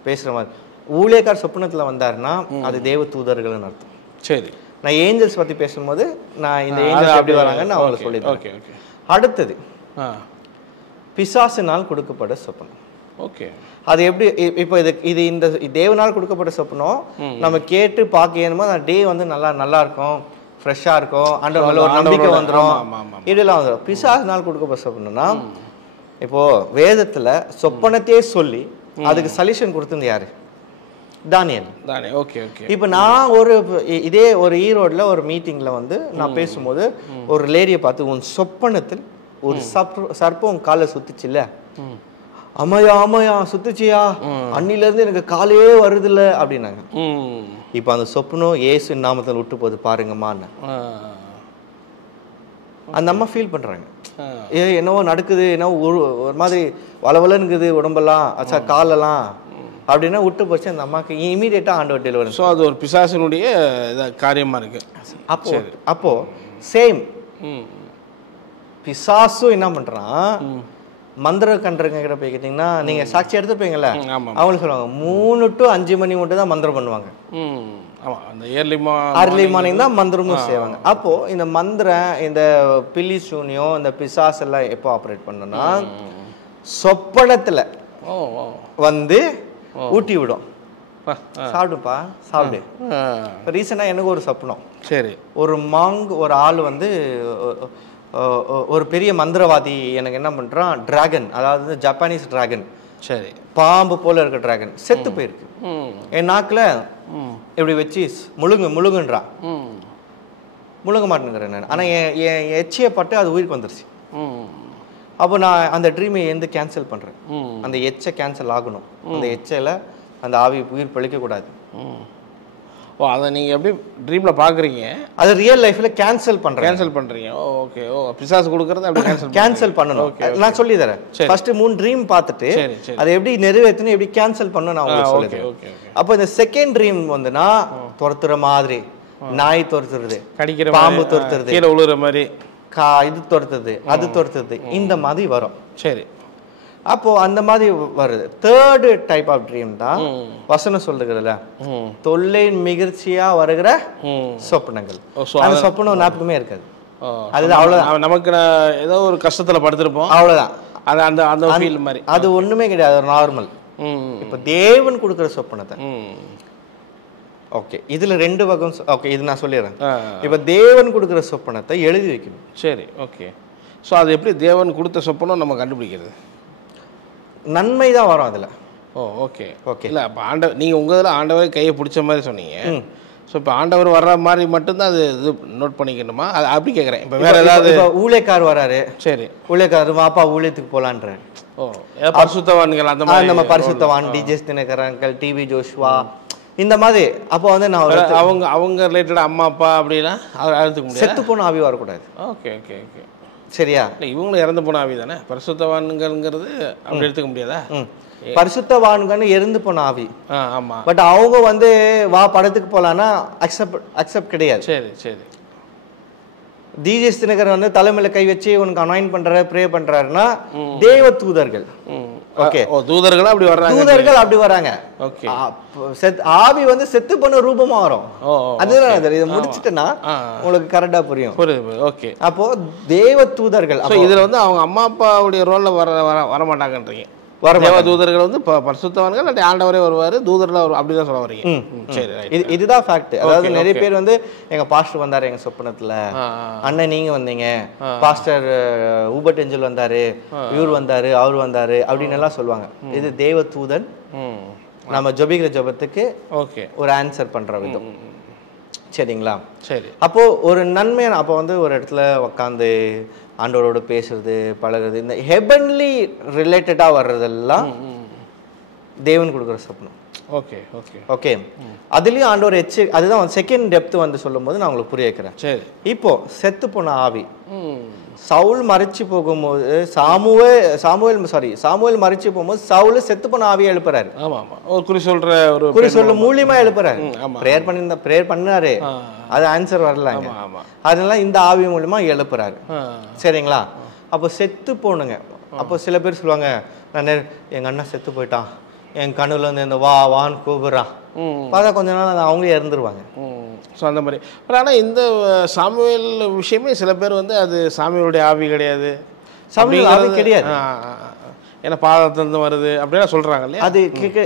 பேசுகிற மாதிரி. ஊழியக்கார் சொப்பனத்தில் வந்தாருன்னா அது தேவ தூதர்கள்னு அர்த்தம். சரி, நான் ஏஞ்சல்ஸ் பற்றி பேசும்போது நான் இந்த ஏஞ்சல்ஸ் எப்படி வராங்கன்னு நான் அவங்களுக்கு சொல்லிடுறேன். அடுத்தது பிசாசினால் கொடுக்கப்பட்ட சொப்பனம். ஓகே, அது எப்படி? இப்போ இது இந்த தேவனால் கொடுக்கப்பட்ட சொப்பனம் நம்ம கேட்டு பார்க்க ஏனுமோ அந்த டே வந்து நல்லா இருக்கும், ஃப்ரெஷ்ஷாக இருக்கும், ஆண்டவர்ல ஒரு நம்பிக்கை வந்துடும், இதெல்லாம் வந்துடும். பிசாசினால் கொடுக்கப்பட்ட சொப்பனம்னா, இப்போ வேதத்தில் சொப்பனத்தையே சொல்லி அதுக்கு சொல்யூஷன் கொடுத்தது யாரு? தானியேல். Okay okay. இப்போ நான் இதே ஒரு ஈரோடில் ஒரு மீட்டிங்கில் வந்து நான் பேசும்போது ஒரு லேடியை பார்த்து, உன் சொப்பனத்தில் ஒரு சர்ப்பம் காலை சுத்துச்சு இல்ல, ஆமாயா சுத்துச்சியா, அன்னிலேருந்து எனக்கு காலே வருதில்ல அப்படின்னாங்க. இப்போ அந்த சொப்பனம் ஏசு நாமத்தில் விட்டு போகுது பாருங்கம்மான்னு அந்த அம்மா ஃபீல் பண்ணுறாங்க. என்னவோ நடக்குது, என்னவோ ஒரு மாதிரி வளவலன்னுக்குது உடம்பெல்லாம், காலெல்லாம் அப்படின்னா விட்டு போச்சு. அந்த அம்மாவுக்கு இமீடியட்டாக ஆண்டவர் டெலிவரி. ஸோ அது ஒரு பிசாசினுடைய காரியமாக இருக்கு. அப்போ சேம் பிசாசும் என்ன பண்ணுறான், மந்திர கன்றங்க கிட்ட போய் கேட்டிங்கன்னா, நீங்கள் சாட்சி எடுத்துப்பீங்கல்ல, அவங்களுக்கு சொல்லுவாங்க 3 to 5 மணி மட்டும் தான் மந்திரம் பண்ணுவாங்க. அர்லி மார்னிங் தான் மந்திரமும் செய்வாங்க. அப்போ இந்த மந்திரம், இந்த பில்லி சூனியம், இந்த பிசாஸ் எல்லாம் எப்போ ஆப்ரேட் பண்ணணும்னா சொப்பனத்தில் வந்து ஊட்டி விடும். சாப்பிடுப்பா சாப்பிடு. இப்போ ரீசெண்டாக எனக்கு ஒரு சொப்பனம். சரி, ஒரு ஆள் வந்து ஒரு பெரிய மந்திரவாதி எனக்கு என்ன பண்ணுறான், டிராகன், அதாவது ஜப்பானீஸ் டிராகன், சரி பாம்பு போல இருக்க டிராகன் செத்து போயிருக்கு. என் நாக்கில் இப்படி வச்சு முழுங்குன்றான். முழுங்க மாட்டேங்கிறேன் நான், ஆனால் என் எச்சியை பட்டு அது உயிருக்கு வந்துருச்சு. அப்போ நான் அந்த ட்ரீமை கேன்சல் பண்ணுறேன். அந்த எச்சை கேன்சல் ஆகணும், அந்த எச்சையில் அந்த ஆவி உயிர் பழிக்கக்கூடாது. ஓ அதை நீங்கள் எப்படி ட்ரீமில் பார்க்குறீங்க, அது ரியல் லைஃப்பில் கேன்சல் பண்ணுறீங்க. ஓகே. ஓ பிசாசு கொடுக்குறது அப்படி கேன்சல் பண்ணணும். நான் சொல்லி தரேன். ஃபர்ஸ்ட் 3 ட்ரீம் பார்த்துட்டு அதை எப்படி நிறைவேற்றணும், எப்படி கேன்சல் பண்ணணும் நான் உங்களுக்கு சொல்லிடுறேன். அப்போ இந்த செகண்ட் ட்ரீம் வந்துன்னா துரத்துற மாதிரி, நாய் துரத்துறது, கடிக்கிற பாம்பு துரத்துறது, கீழே உழுற மாதிரி, இது துரத்துறது, அது துரத்துறது, இந்த மாதிரி வரும். சரி. அப்போ அந்த மாதிரி வருது. தேர்டு டைப் ஆஃப் ட்ரீம் தான் வசனம் சொல்லுகிறதுல தொல்லை மிகழ்ச்சியா வருகிற சொப்பனங்கள். அந்த சொப்பனம் ஞாபகமே இருக்காது. அது அவ்வளவுதான். நமக்கு ஏதோ ஒரு கஷ்டத்துல படுத்திருப்போம், அவ்வளவுதான். அது அந்த அந்த ஃபீல் மாதிரி. அது ஒண்ணுமே கிடையாது, ஒரு நார்மல். இப்ப தேவன் கொடுக்குற சொப்பனத்தை, ஓகே இதுல 2 வகை. ஓகே இது நான் சொல்லிடுறேன். இப்ப தேவன் கொடுக்குற சொப்பனத்தை எழுதி வைக்கணும். சரி, ஓகே. ஸோ அது எப்படி தேவன் கொடுத்த சொப்பனம் நம்ம கண்டுபிடிக்கிறது? நன்மை தான் வரும் அதில். ஓ ஓகே ஓகே. இல்லை அப்போ ஆண்டவர், நீங்கள் உங்கள் இதில் ஆண்டவர் கையை பிடிச்ச மாதிரி சொன்னீங்க. ஸோ இப்போ ஆண்டவர் வர்ற மாதிரி மட்டும்தான் அது இது நோட் பண்ணிக்கணுமா? அது அப்படி கேட்குறேன். இப்போ வேறு ஏதாவது ஊழியக்கார் வராரு, சரி ஊழியக்கார் வாப்பா ஊழியத்துக்கு போகலான்ற. ஓ பரிசுத்தவான்கள் அந்த மாதிரி, நம்ம பரிசுத்தவான் டிஜேஸ் தினகரங்கள், டிவி ஜோஷ்வா, இந்த மாதிரி. அப்போ வந்து நான் அவங்க ரிலேட்டடாக அம்மா அப்பா அப்படின்னா அவர் அழுத்துக்க முடியாது. செத்து போன ஆவி வரக்கூடாது. Okay okay okay. சரியா? இல்லை இவங்களும் இறந்து போன ஆவி தானே, பரிசுத்தவான்கள்ங்கிறது அப்படி எடுத்துக்க முடியாதா? பரிசுத்தவான்கள் இறந்து போன ஆவி. ஆமாம். பட் அவங்க வந்து வா படத்துக்கு போகலான்னா அக்செப்ட் கிடையாது. சரி சரி. டிஜேஸ் தினகர் வந்து தலைமையில கை வச்சு உனக்கு அனாயின் பண்றாரு, ப்ரே பண்றாருன்னா தேவ தூதர்கள். ஓகே, தூதர்கள் அப்படி வர்றாங்க, தூதர்கள் அப்படி வராங்க. ஓகே. ஆவி வந்து செத்து பண்ண ரூபமா வரும். அதுதான் இதை முடிச்சிட்டேன்னா உங்களுக்கு கரெக்டா புரியும். ஓகே. அப்போ தேவ தூதர்கள் இதுல வந்து அவங்க அம்மா அப்பாவுடைய ரோல்ல வர மாட்டாங்கன்றீங்க. தேவ தூதர்கள் வந்து பரிசுத்தவான்கள், இல்லாட்டி ஆண்டவரே வருவாரு, தூதர்கள் அப்படிதான் சொல்ல வரீங்க. சரி, இதுதான் ஃபேக்ட். அதாவது நிறைய பேர் வந்து எங்க பாஸ்டர் வந்தாரு எங்க சொப்பனத்துல, அண்ணன் நீங்க வந்தீங்க, பாஸ்டர் ஊபர்ட் ஏஞ்சல் வந்தாரு, இவர் வந்தாரு, அவர் வந்தாரு அப்படின்னு எல்லாம் சொல்லுவாங்க. இது தேவ தூதன் நம்ம ஜெபிக்கிற ஜெபத்துக்கு ஒரு ஆன்சர் பண்ற விதம். சரிங்களா? சரி. அப்போ ஒரு நன்மையான, அப்போ வந்து ஒரு இடத்துல உட்காந்து ஆண்டவரோட பேசுறது, பழகுறது, இந்த ஹெவன்லி ரிலேட்டடா வர்றதெல்லாம் தேவன் கொடுக்குற சொப்பனம். Okay okay okay. அதுலயும் ஆண்டவர் அதுதான் செகண்ட் டெப்த் வந்து சொல்லும் போது நான் உங்களுக்கு புரிய வைக்கிறேன். சரி. இப்போ செத்து போன ஆவி, சவுல் மறைச்சு போகும்போது சாமுவேல் மறைச்சு போகும்போது சவுல் செத்து போன ஆவியை எழுப்புறாரு. ஆமா ஆமா. ஒரு குறி சொல்ல மூலியமா எழுப்புறாரு. பிரேயர் பண்ணாரு, அது ஆன்சர் வரல. அதனால இந்த ஆவி மூலியமா எழுப்புறாரு. சரிங்களா? அப்போ செத்து போனுங்க. அப்போ சில பேர் சொல்லுவாங்க, நான் எங்க அண்ணன் செத்து போயிட்டான், என் கண்ணுல வந்து இந்த வான்னு கூப்பிடுறான், பார்த்தா கொஞ்ச நாள் அவங்களே இறந்துருவாங்க. ஸோ அந்த மாதிரி. ஆனால் இந்த சாமுவேல் விஷயமே சில பேர் வந்து அது சாமியோடைய ஆவி கிடையாது, சாமியோட ஆவி கிடையாது, ஏன்னா பாதத்திலிருந்து வருது அப்படிலாம் சொல்றாங்க இல்லையா?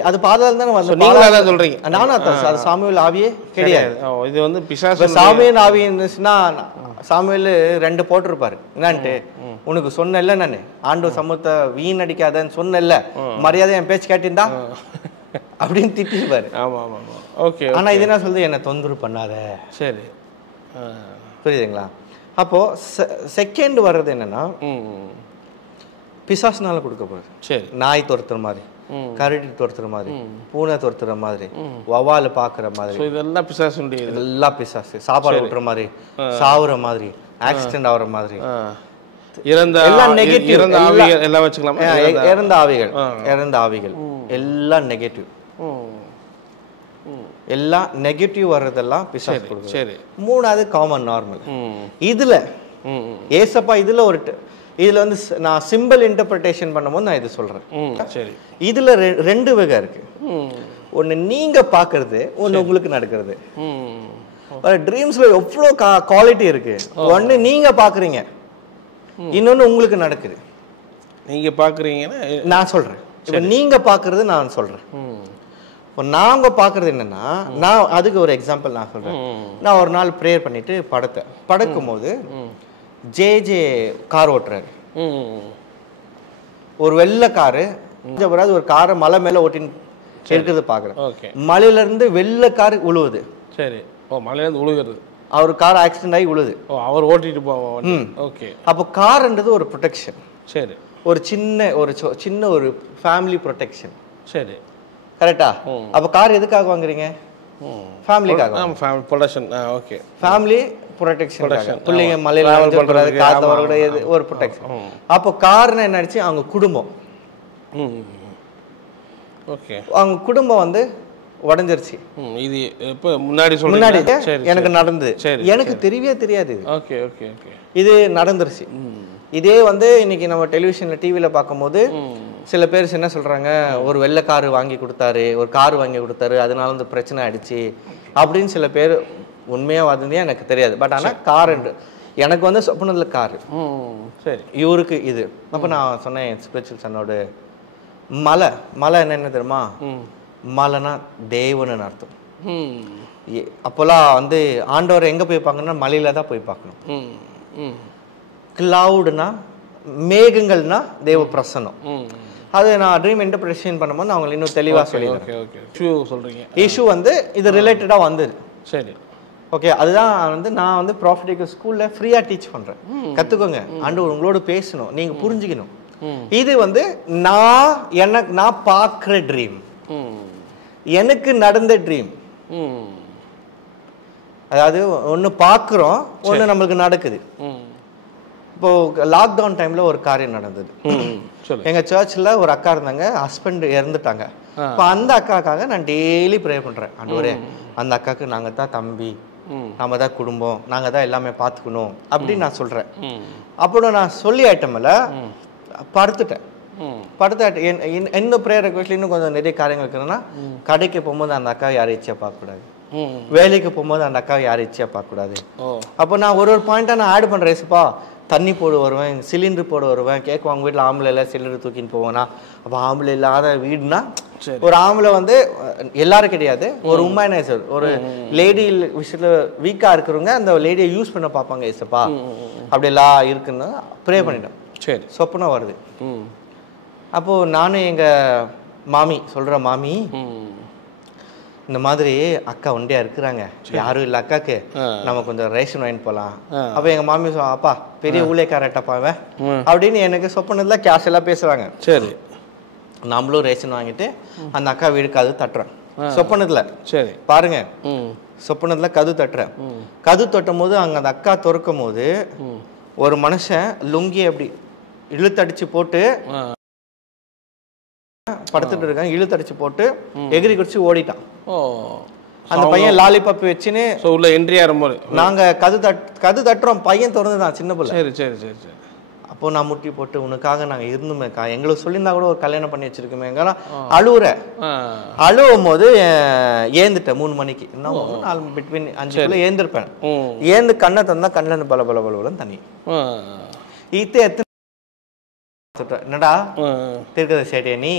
அது பாதத்துல தானே வருது. நீங்களா தான் சொல்றீங்க. நானும் அது சாமுவேல் ஆவியே கிடையாது. இது வந்து பிசாசு. சாமுவேல் ஆவி இருந்துச்சுன்னா சாமுவேல் 2 போட்டிருப்பாரு. என்னான்ட்டு, உனக்கு சொன்னேன்ல நானு ஆண்டவர் சமூகத்தை வீணடிக்காதன்னு சொன்னேன்ல, மரியாதை என் பேச்சு கேட்டிருந்தா அப்படின்னு திட்டிருப்பாரு. ஆமா ஆமா ஆமா. ஓகே. ஆனா இது என்ன சொல்லுது, என்னை தொந்தரவு பண்ணாத. சரி, புரியுதுங்களா? அப்போ செகண்ட் வர்றது என்னன்னா பிசாசுனால கொடுக்க போகுது. சரி. நாய் துரத்துற மாதிரி, கரடி துரத்துற மாதிரி, பூனை துரத்துற மாதிரி, வவால பாக்குற மாதிரி, இதெல்லாம் பிசாசுடைய, இதெல்லாம் பிசாசு. சாப்பாடு விட்டுற மாதிரி, சாவுற மாதிரி, ஆக்சிடென்ட் ஆகுற மாதிரி, இறந்த ஆவிகள் எல்லாம் வச்சுக்கலாம். இறந்த ஆவிகள் எல்லாம் நெகட்டிவ். எல்லாம் நெகட்டிவ் வர்றதெல்லாம் பிசாசு கொடுக்குது. சரி. 3வது காமன் நார்மல். இதுல ஏசப்பா இதுல வந்து நான் சிம்பிள் இன்டர்பிரேஷன் பண்ணும்போது நான் இது சொல்றேன். சரி. இதுல 2 வகை இருக்கு. ஒன்னு நீங்க பாக்குறது, ஒன்னு உங்களுக்கு நடக்கிறது. ட்ரீம்ஸ்ல எவ்வளவு குவாலிட்டி இருக்கு. ஒன்னு நீங்க பாக்குறீங்க, இன்னொன்னு உங்களுக்கு நடக்குது. நீங்க பாக்குறீங்கன்னா நான் சொல்றேன். இப்ப நீங்க பாக்குறது நான் சொல்றேன். நாங்க பாக்குறது என்னன்னா, நான் அதுக்கு ஒரு எக்ஸாம்பிள் நான் சொல்றேன். நான் ஒரு நாள் ப்ரேயர் பண்ணிட்டு படுக்கும் போது ஜே கார் ஓட்டுறாரு. ஒரு வெள்ளை காரு, ஒரு காரை மலை மேல ஓட்டின்னு இருக்கிறது பாக்குறேன். மலையில இருந்து வெள்ளை கார் உழுவுது. சரி. மலையில இருந்து உழுகுறது, அவர் கார் ஆக்சிடென்ட் ஆகி உழுது. அவர் ஓட்டிட்டு போவோம். ஓகே. அப்போ கார்ன்றது ஒரு ப்ரொடெக்ஷன். சரி. ஒரு சின்ன ஒரு ஃபேமிலி ப்ரொடெக்ஷன். சரி. கரெக்டா? அப்ப கார் எதுக்காக வாங்குறீங்க? ஃபேமிலிக்காக. ப்ரொடெக்ஷன். Okay, family protection. பிள்ளைங்க மலையில வரக்கூடாது, காத்து வரக்கூடாது, ஒரு ப்ரொடெக்ஷன். அப்போ காரணம் என்ன ஆச்சு, அவங்க குடும்பம். ஓகே, அவங்க குடும்பம் வந்து உடஞ்சிருச்சு. இது இப்போ முன்னாடி முன்னாடி எனக்கு நடந்தது, எனக்கு தெரியவே தெரியாது. ஓகே ஓகே ஓகே, இது நடந்துருச்சு. இதே வந்து இன்னைக்கு நம்ம டெலிவிஷன்ல டிவியில பார்க்கும்போது சில பேர் என்ன சொல்றாங்க, ஒரு வெள்ளை காரு வாங்கி கொடுத்தாரு, ஒரு கார் வாங்கி கொடுத்தாரு, அதனால வந்து பிரச்சனை ஆயிடுச்சு அப்படின்னு சில பேர் உண்மையா வதந்தியா எனக்கு தெரியாது. பட் ஆனால் கார் எனக்கு வந்து சொப்பனத்தில் காரு. சரி, இவருக்கு இது. அப்போ நான் சொன்னேன் என் ஸ்பிரிச்சுவல் சன்னோட மலை. மலை என்ன தெரியுமா, மலைனா தேவன்னு அர்த்தம். அப்போல்லாம் வந்து ஆண்டவர் எங்கே போய் பார்க்கணும்னா மலையில தான் போய் பார்க்கணும். கிளவுடுனா மேகங்கள்னா தேவ பிரசன்னம். அது நான் ட்ரீம் இன்டர்பிரேஷன் பண்ணும்போது நான் அவங்களை இன்னும் தெளிவாக சொல்லிடுறேன். இஷ்யூ வந்து இது ரிலேட்டடாக வந்தது. சரி, ஓகே. அதுதான் வந்து நான் வந்து ப்ராஃபிட்டிக்கல் ஸ்கூலில் ஃப்ரீயாக டீச் பண்ணுறேன். கற்றுக்கோங்க, ஆண்டவர் உங்களோட பேசணும், நீங்கள் புரிஞ்சுக்கணும். இது வந்து நான் பார்க்குற ட்ரீம், எனக்கு நடந்த ட்ரீம். அதாவது ஒன்று பார்க்குறோம், ஒன்று நம்மளுக்கு நடக்குது. இப்போ லாக்டவுன் டைம்ல ஒரு காரியம் நடந்தது. எங்க சர்ச்சில் ஒரு அக்கா இருந்தாங்க, ஹஸ்பண்ட் இறந்துட்டாங்க. இப்போ அந்த அக்காக்காக நான் டெய்லி ப்ரே பண்றேன். ஆண்டவரே, அந்த அக்காவுக்கு நாங்க தான் தம்பி, நாம தான் குடும்பம், நாங்க தான் எல்லாமே பார்த்துக்கணும் அப்படின்னு நான் சொல்றேன். அப்போ நான் சொல்லி ஐட்டமில் படுத்துட்டேன். இன்னும் ப்ரேயர் ரெக்வெஸ்ட்ல இன்னும் கொஞ்சம் நிறைய காரியங்கள் இருக்குன்னா, கடைக்கு போகும்போது அந்த அக்காவை யாரும் இச்சையா பார்க்கக்கூடாது, வேலைக்கு போகும்போது அந்த அக்காவை யாரும் இச்சையா பார்க்கக்கூடாது. அப்போ நான் ஒரு பாயிண்டா நான் ஆட் பண்றேன். ஏசுப்பா, தண்ணி போட வருவேன், சிலிண்டர் போட வருவேன், கேட்கும் அவங்க வீட்டில் ஆம்பளை இல்லை சிலிண்டர் தூக்கின்னு போவேனா. அப்போ ஆம்பளை இல்லாத வீடுனா, ஒரு ஆம்பளை வந்து எல்லாரும் கிடையாது, ஒரு உமனைசர், ஒரு லேடி விஷயத்துல வீக்கா இருக்கிறவங்க அந்த லேடியை யூஸ் பண்ண பார்ப்பாங்க. ஏசப்பா அப்படி எல்லாம் இருக்குன்னு ப்ரே பண்ணிட்டேன். சரி, சொப்பனம் வருது. அப்போ நானும் எங்க மாமி சொல்ற, மாமி இந்த மாதிரி அக்கா ஒண்டியா இருக்கிறாங்க, யாரும் இல்லை அக்காக்கு, நம்ம கொஞ்சம் ரேஷன் வாங்கிட்டு போகலாம். அப்போ எங்க மாமி சொல்லுவாங்க, அப்பா பெரிய ஊழியக்காரட்டாப்பாவன் அப்படின்னு எனக்கு சொப்பனத்துல கேஷ் எல்லாம் பேசுறாங்க. சரி, நம்மளும் ரேஷன் வாங்கிட்டு அந்த அக்கா வீடு கது தட்டுறேன் சொப்பனத்துல. சரி, பாருங்க, சொப்பனத்துல கது தட்டுறேன். கது தட்டும் போது அங்க அந்த அக்கா திறக்கும் போது ஒரு மனுஷன் லுங்கி அப்படி இழுத்தடிச்சு போட்டு படுத்துட்டு இருக்காங்க, இழுத்தடிச்சு போட்டு எகிரி குடிச்சு ஓடிட்டான். அந்த பையன் லாலிபாப் வச்சுன்னு உள்ள என்ட்ரி ஆகும்போது நாங்க கது தட்டுறோம், பையன் திறந்துதான், சின்ன பிள்ளை. சரி சரி சரி சரி. அப்போ நான் முட்டி போட்டு, உனக்காக நாங்க இருந்துமேக்கா, எங்களுக்கு சொல்லியிருந்தா கூட ஒரு கல்யாணம் பண்ணி வச்சிருக்கோமே, அழுவுற. அழுவும் போது ஏந்துட்டேன் 3 மணிக்கு, இன்னும் 4 பிட்வீன் 5 ஏந்திருப்பேன். ஏந்து கண்ணை தந்தா கண்ணில் பல பல பலன்னு தண்ணி. என்னடா தீர்க்கதரிசி சேட்டியா நீ?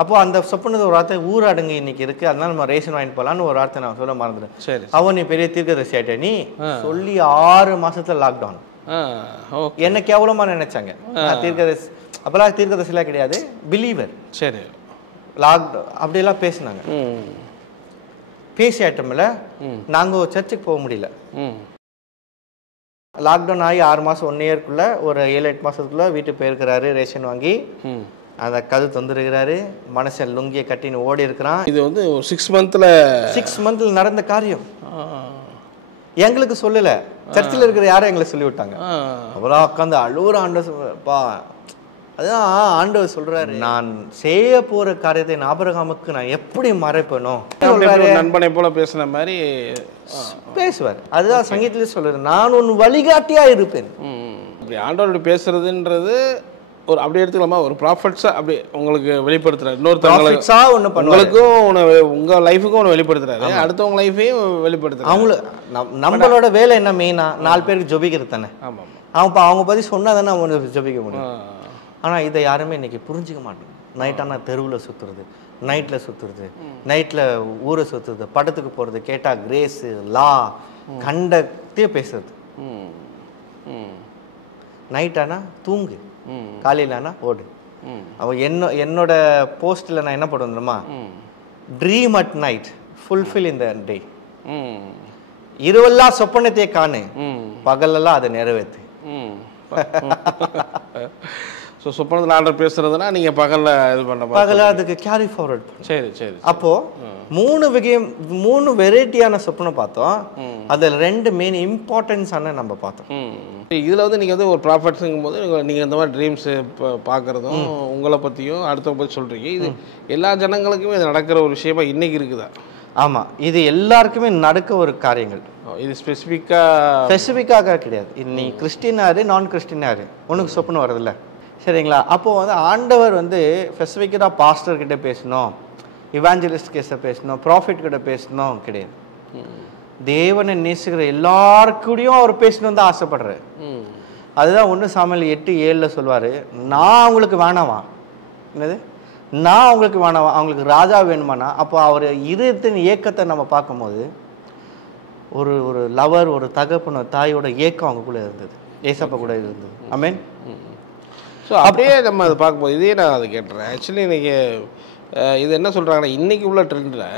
அப்போ அந்த சொப்பனது ஒரு வார்த்தை, ஊரடங்கு இன்னைக்கு இருக்கு, அதனால நம்ம ரேஷன் வாங்கிட்டு போலான்னு ஒரு வார்த்தை நான் சொல்ல மறந்துட்டேன். அவன் நீ பெரிய தீர்க்கதரிசி சேட்டியா நீ சொல்லி 6 மாசத்துல லாக்டவுன். என்ன கேவலமா நினைச்சாங்க. தீர்க்கதரிசி அப்பெல்லாம் தீர்க்கதரிசிலாம் கிடையாது, பிலீவர். சரி, லாக்டவுன் அப்படியெல்லாம் பேசினாங்க. பேசி ஐட்டமில் நாங்கள் சர்ச்சுக்கு போக முடியல. லாக்டவுன் ஆகி 6 மாதம் 1 இயர்க்குள்ள ஒரு 7-8 மாதத்துக்குள்ள வீட்டுக்கு போயிருக்கிறாரு, ரேஷன் வாங்கி அந்த கது தந்துருக்கிறாரு. மனுஷன் லுங்கியை கட்டின்னு ஓடி இருக்கிறான். இது வந்து 6 மந்த்ல நடந்த காரியம். எங்களுக்கு சொல்லல, சர்ச்சில் இருக்கிற யாரும் எங்களை சொல்லி விட்டாங்க. அவ்வளோ உட்காந்து அழுவுற ஆண்டவர்ப்பா. அதுதான் ஆண்டவர் சொல்றாரு, நான் செய்ய போற காரியத்தை ஆபிரகாமுக்கு நான் எப்படி மறைப்பேனோ, நண்பனை போல பேசுன மாதிரி பேசுவார். அதுதான் சங்கீதத்திலே சொல்றாரு, நான் உன் வழிகாட்டியா இருப்பேன். அப்படி ஆண்டவரோட பேசுறதுன்றது ஒரு அப்படி எடுத்துக்கலாமா, ஒரு ப்ராஃபிட்ஸா அப்படி உங்களுக்கு வெளிப்படுத்துறாரு. இன்னொருத்தவங்களுக்கா ஒன்று உங்களுக்கும் உங்க லைஃபுக்கும் ஒன்று வெளிப்படுத்துறாரு, அடுத்தவங்க லைஃபையும் வெளிப்படுத்துறாரு. அவங்களுக்கு நம்மளோட வேலை என்ன மெயினா, 4 பேருக்கு ஜொபிக்கிறது தானே. அவங்க பத்தி சொன்னா தானே அவங்க ஜொபிக்க முடியும். ஆனால் இதை யாருமே இன்னைக்கு புரிஞ்சிக்க மாட்டேங்க. நைட்டானா தெருவில் சுற்றுறது, நைட்டில் சுற்றுறது, நைட்டில் ஊரை சுற்றுறது, படத்துக்கு போகிறது, கேட்டால் கிரேஸு லா கண்டத்தே பேசுறது. நைட்டானா தூங்கு, காலையிலானா ஓடு. அவள் என்னோட போஸ்ட்டில் நான் என்ன பண்ணுவேன், dream at night fulfil in the day. இரவெல்லாம் சொப்பனத்தை காணு, பகலெல்லாம் அதை நிறைவேற்று. ஸோ சொப்பனத்தில் ஆண்டவர் பேசுறதுன்னா நீங்கள் பகலில் இது பண்ண பகலில் அதுக்கு கேரி ஃபார்வர்ட். சரி சரி. அப்போது மூணு வெரைட்டியான சொப்பனை பார்த்தோம். அதில் 2 மெயின் இம்பார்ட்டன்ஸான நம்ம பார்த்தோம். இதில் வந்து நீங்கள் வந்து ஒரு ப்ராஃபிட்ஸுங்கும் போது நீங்கள் இந்த மாதிரி ட்ரீம்ஸு இப்போ பார்க்குறதும் உங்களை பற்றியும் அடுத்தவங்க பற்றி சொல்கிறீங்க. இது எல்லா ஜனங்களுக்குமே இது நடக்கிற ஒரு விஷயமா இன்றைக்கி இருக்குதா? ஆமாம், இது எல்லாருக்குமே நடக்க ஒரு காரியங்கள். இது ஸ்பெசிஃபிக்காக கிடையாது. நீ கிறிஸ்டினாரு நான் கிறிஸ்டினாரு உனக்கு சொப்பனம் வரதில்ல, சரிங்களா? அப்போது வந்து ஆண்டவர் வந்து ஸ்பெசிஃபிக்காக பாஸ்டர்கிட்ட பேசணும், இவாஞ்சலிஸ்ட் கிட்ட பேசணும், ப்ராஃபிட் கிட்ட பேசணும் கிடையாது. தேவனை நேசிக்கிற எல்லாருக்கூடையும் அவர் பேசணும் தான் ஆசைப்படுறாரு. அதுதான் 1 சாமுவேல் 8:7 சொல்வார், நான் அவங்களுக்கு வேணாமா, என்னது நான் அவங்களுக்கு வேணாமா, அவங்களுக்கு ராஜா வேணுமானா. அப்போ அவர் இருதயத்தின் ஏக்கத்தை நம்ம பார்க்கும்போது ஒரு ஒரு லவர், ஒரு தகப்பன தாயோட ஏக்கம் அவங்களுக்குள்ள இருந்தது, ஏசப்பா கூட இருந்தது. ஆமென். ஸோ அப்படியே நம்ம அதை பார்க்கும்போது இதே நான் அதை கேட்டுறேன். ஆக்சுவலி இன்றைக்கி இது என்ன சொல்கிறாங்கன்னா, இன்றைக்கி உள்ள ட்ரெண்டில்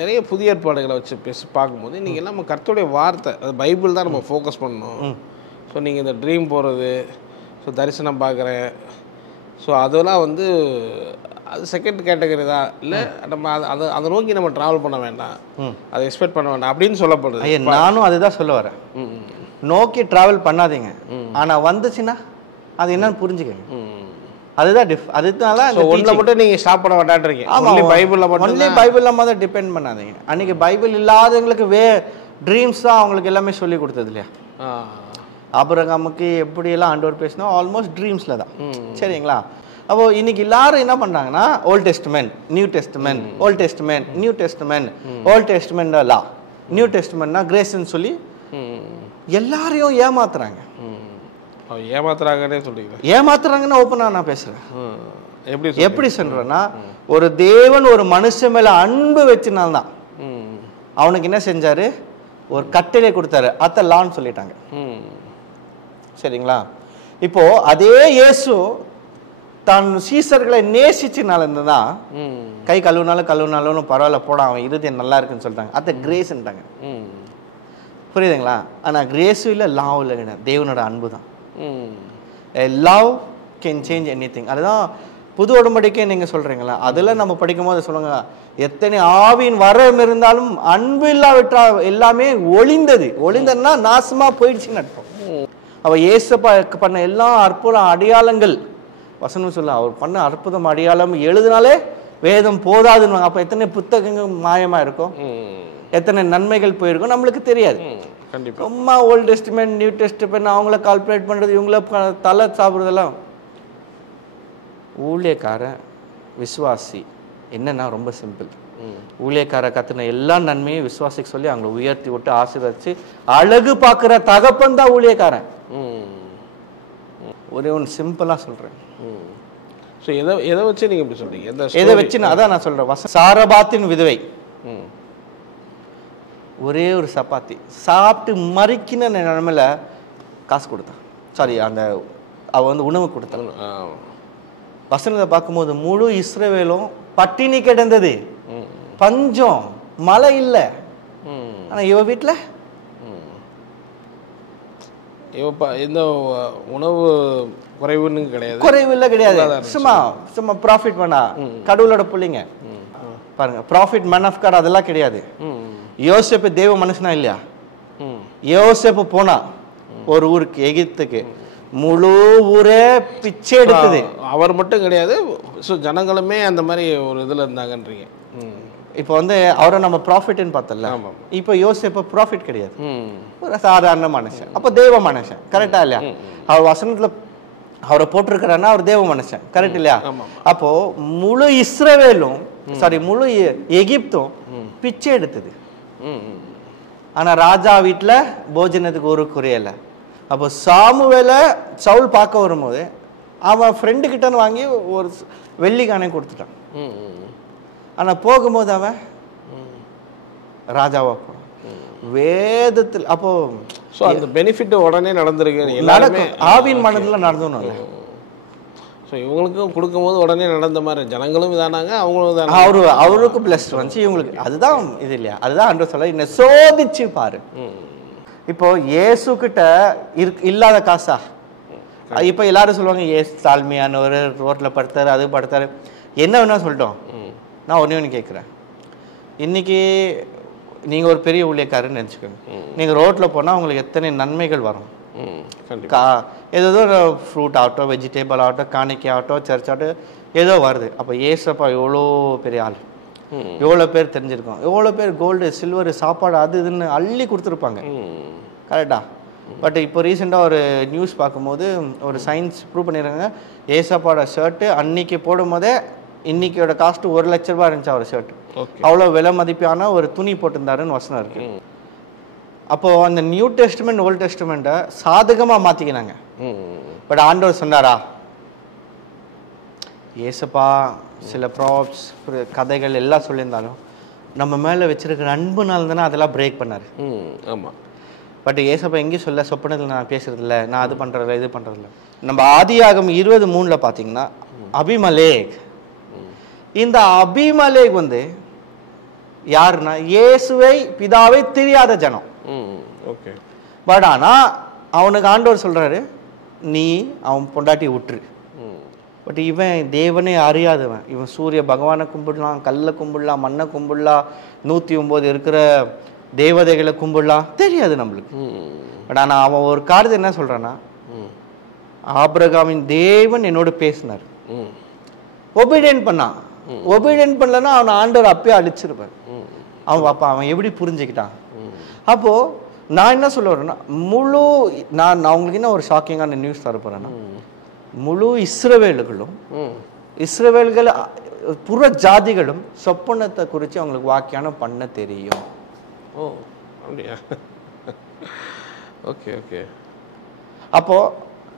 நிறைய புதிய ஏற்பாடுகளை வச்சு பார்க்கும்போது இன்றைக்கி நம்ம கர்த்தருடைய வார்த்தை, அது பைபிள் தான் நம்ம ஃபோக்கஸ் பண்ணணும். ஸோ நீங்கள் இந்த ட்ரீம் போகிறது, ஸோ தரிசனம் பார்க்குறேன், ஸோ அதெல்லாம் வந்து அது செகண்ட் கேட்டகரி தான். இல்லை நம்ம அதை நோக்கி நம்ம ட்ராவல் பண்ண வேண்டாம், அதை எக்ஸ்பெக்ட் பண்ண வேண்டாம் அப்படின்னு சொல்லப்படுது. நானும் அதுதான் சொல்ல வரேன். நோக்கி ட்ராவல் பண்ணாதீங்க, ஆனால் வந்துச்சுன்னா அது என்னன்னு புரிஞ்சுக்கங்க. அதுதான் அதனால ஒன்றில் மட்டும் நீங்கள் ஸ்டாப் பண்ண வேண்டான்றீங்க. பைபிளில் மட்டும் டிபெண்ட் பண்ணாதீங்க. அன்றைக்கி பைபிள் இல்லாதவங்களுக்கு ட்ரீம்ஸ் தான் அவங்களுக்கு எல்லாமே சொல்லி கொடுத்தது இல்லையா? ஆபிரகாமுக்கு எப்படியெல்லாம் ஆண்டவர் பேசினா ஆல்மோஸ்ட் ட்ரீம்ஸில் தான், சரிங்களா? அப்போது இன்னைக்கு எல்லாரும் என்ன பண்ணுறாங்கன்னா old testament, new testament, old testament, new testament, old testament law, new டெஸ்டமெண்ட்னா கிரேஸ்ன்னு சொல்லி எல்லாரையும் ஏமாத்துறாங்க. ஏமாத்துறாங்கன்னு ஓப்பனாக நான் பேசுகிறேன். எப்படி சொல்கிறேன்னா, ஒரு தேவன் ஒரு மனுஷன் மேலே அன்பு வச்சுனால்தான் அவனுக்கு என்ன செஞ்சாரு, ஒரு கட்டளை கொடுத்தாரு, அத்தை லான்னு சொல்லிட்டாங்க, சரிங்களா? இப்போ அதே இயேசு தான் சீசர்களை நேசிச்சுனால இருந்துதான் கை கழுவுனாலும் பரவாயில்ல போட, அவன் இருதயம் நல்லா இருக்குன்னு சொல்லிட்டாங்க, அத்தை கிரேஸ்ன்ட்டாங்க. புரியுதுங்களா? ஆனால் கிரேஸும் இல்லை, லாவும் இல்லை, கிடையாது, தேவனோட அன்பு தான். Love can change any thing. அதுதான் புது உடம்படிக்கை நீங்கள் சொல்கிறீங்களா, அதில் நம்ம படிக்கும் போது சொல்லுங்க, எத்தனை ஆவியின் வரம் இருந்தாலும் அன்பு இல்லாவிட்டா எல்லாமே ஒளிந்ததுன்னா நாசமாக போயிடுச்சுன்னு அர்த்தம். அவள் ஏசப்பா பண்ண எல்லா அற்புத அடையாளங்கள் வசனம் சொல்ல, அவர் பண்ண அற்புதம் அடையாளம் எழுதினாலே வேதம் போதாதுன்னு. அப்போ எத்தனை புத்தகங்கள் மாயமாக இருக்கும், எத்தனை நன்மைகள் போயிருக்கும் நம்மளுக்கு தெரியாது. ரொம்ப ஓல்ட் டெஸ்டமெண்ட், நியூ டெஸ்டமெண்ட் அவங்கள கால்குலேட் பண்ணுறது, இவங்கள தலை சாப்பிட்றதெல்லாம். ஊழியக்காரன் விசுவாசி என்னன்னா ரொம்ப சிம்பிள். ஊழியக்கார கத்துன எல்லா நன்மையும் விசுவாசிக்கு சொல்லி அவங்களை உயர்த்தி விட்டு ஆசீர்வதிச்சு அழகு பார்க்குற தகப்பன் தான் ஊழியக்காரன். ஒரே ஒன்று சிம்பிளாக சொல்கிறேன். ஸோ எதை வச்சு நீங்கள் எப்படி சொல்கிறீங்க? எதை வச்சு அதான் நான் சொல்கிறேன். சாரபாத்தின் விதவை ஒரே ஒரு சப்பாத்தி சாப்பிட்டு மறிக்கின நிலைமையில காசு கொடுத்தான், சாரி அந்த அவ வந்து உணவு கொடுத்தான். வசனத்தை பார்க்கும்போது முழு இஸ்ரவேலும் பட்டினி கிடந்தது, பஞ்சம், மழை இல்லை. ஆனா இவ வீட்டில் எந்த உணவு குறைவுன்னு கிடையாது. சும்மா ப்ராஃபிட் பண்ணா கடவுளோட பிள்ளைங்க பாருங்க, ப்ராஃபிட் மேன் ஆஃப் காட் அதெல்லாம் கிடையாது. யோசேப்பு தேவ மனுஷனா இல்லையா? யோசேப்பு போனா ஒரு ஊருக்கு, எகிப்துக்கு, முழு ஊரே பிச்சை எடுத்தது. அவர் மட்டும் கிடையாது, ஸோ ஜனங்களுமே அந்த மாதிரி ஒரு இதில் இருந்தாங்கன்றீங்க. இப்போ வந்து அவரை நம்ம ப்ராஃபிட்னு பார்த்தல, இப்போ யோசேப்பு ப்ராஃபிட் கிடையாது, ஒரு சாதாரண மனுஷன். அப்போ தேவ மனுஷன், கரெக்டா இல்லையா? அவர் வசனத்தில் அவரை போட்டிருக்கிறாருன்னா அவர் தேவ மனுஷன், கரெக்ட் இல்லையா? அப்போ முழு இஸ்ரவேலும் முழு எகிப்தும் பிச்சை எடுத்தது. ஆனா ராஜா வீட்டுல போஜனத்துக்கு ஒரு குறையல. அப்போ சாமுவேல சவுல் பார்க்க வரும்போது அவன் ஃப்ரெண்டு கிட்ட வாங்கி ஒரு வெள்ளிக்கானை கொடுத்துட்டான். ஆனா போகும்போது அவன் ராஜாவா போனான் வேதத்தில். அப்போ அந்த பெனிஃபிட் உடனே நடந்திருக்கு, ஆவின் மனதில் நடந்தோம். ஸோ இவங்களுக்கும் கொடுக்கும்போது உடனே நடந்த மாதிரி ஜனங்களும் இதானாங்க, அவங்களும் அவருக்கு பிளஸ் வந்துச்சு இவங்களுக்கு. அதுதான் இது இல்லையா? அதுதான் அன்று சொல்ல, என்ன சோதிச்சு பாரு. இப்போ இயேசு கிட்ட இல்லாத காசா? இப்போ எல்லாரும் சொல்லுவாங்க ஏசு தாழ்மையானவர், ரோட்டில் படுத்தாரு, அது படுத்தாரு, என்ன வேணா சொல்லிட்டோம். நான் ஒன்று கேட்குறேன். இன்னைக்கு நீங்கள் ஒரு பெரிய ஊழியக்காரன்னு நினச்சிக்கோங்க. நீங்கள் ரோட்டில் போனால் உங்களுக்கு எத்தனை நன்மைகள் வரும். ஏதோ ஃப்ரூட் ஆகட்டும், வெஜிடேபிள் ஆகட்டும், காணிக்கை ஆகட்டும், சர்ச் ஆகட்டும், ஏதோ வருது. அப்போ ஏசப்பா எவ்வளோ பெரிய ஆள், எவ்வளோ பேர் தெரிஞ்சிருக்கோம், எவ்வளோ பேர் கோல்டு சில்வர் சாப்பாடு அது இதுன்னு அள்ளி கொடுத்துருப்பாங்க. கரெக்டா? பட் இப்போ ரீசெண்டாக ஒரு நியூஸ் பார்க்கும்போது ஒரு சயின்ஸ் ப்ரூவ் பண்ணிடுறாங்க, ஏசப்பாவோட ஷர்ட்டு அன்னைக்கு போடும் போதே இன்னைக்கோட காஸ்ட்டு 1 லட்ச ரூபா இருந்துச்சு அவர் ஷர்ட். அவ்வளோ விலை மதிப்பான ஒரு துணி போட்டிருந்தாருன்னு வசனம் இருக்கு. அப்போது அந்த நியூ டெஸ்ட்மெண்ட் ஓல்ட் டெஸ்ட்மெண்ட்டை சாதகமாக மாற்றிக்கினாங்க. பட் ஆண்டவர் சொன்னாரா? ஏசப்பா சில ப்ராப்ஸ் கதைகள் எல்லாம் சொல்லியிருந்தாலும் நம்ம மேலே வச்சிருக்கிற அன்புனால தானே அதெல்லாம் பிரேக் பண்ணார். ஆமாம். பட் ஏசப்பா எங்கேயும் சொல்ல சொப்பனத்தில் நான் பேசுறதில்ல, நான் அது பண்ணுறதில்ல, இது பண்ணுறதில்ல. நம்ம ஆதியாகமம் 20:3 பார்த்தீங்கன்னா அபிமலேக், இந்த அபிமலேக் வந்து யாருன்னா இயேசுவை பிதாவை தெரியாத ஜனம். ஓகே. பட் ஆனால் அவனுக்கு ஆண்டவர் சொல்கிறாரு, நீ அவன் பொண்டாட்டி விட்டுரு. பட் இவன் தேவனே அறியாதவன், இவன் சூரிய பகவானை கும்பிடலாம், கல்லை கும்பிடலாம், மண்ணை கும்பிடலாம், 109 இருக்கிற தேவதைகளை கும்பிடலாம், தெரியாது நம்மளுக்கு. பட் ஆனால் அவன் ஒரு காரியத்தை என்ன சொல்கிறான்னா, ஆபிரகாமின் தேவன் என்னோட பேசினார், ஒபீடியன்ட் பண்ணான். ஒபீடியன்ட் பண்ணலன்னா அவனை ஆண்டவர் அப்பயே அழிச்சிருப்பார். அவன் பாப்பா அவன் எப்படி புரிஞ்சுக்கிட்டான். அப்போ நான் என்ன சொல்ல வரேன்னா, முழு நான் அவங்களுக்கு என்ன ஒரு ஷாக்கிங்கான நியூஸ் தர போறேன்னா, முழு இஸ்ரவேல்களும் இஸ்ரவேல்கள் புற ஜாதிகளும் சொப்பனத்தை குறித்து அவங்களுக்கு வாக்கியானம் பண்ண தெரியும். ஓ அப்படியா? Okay okay. அப்போ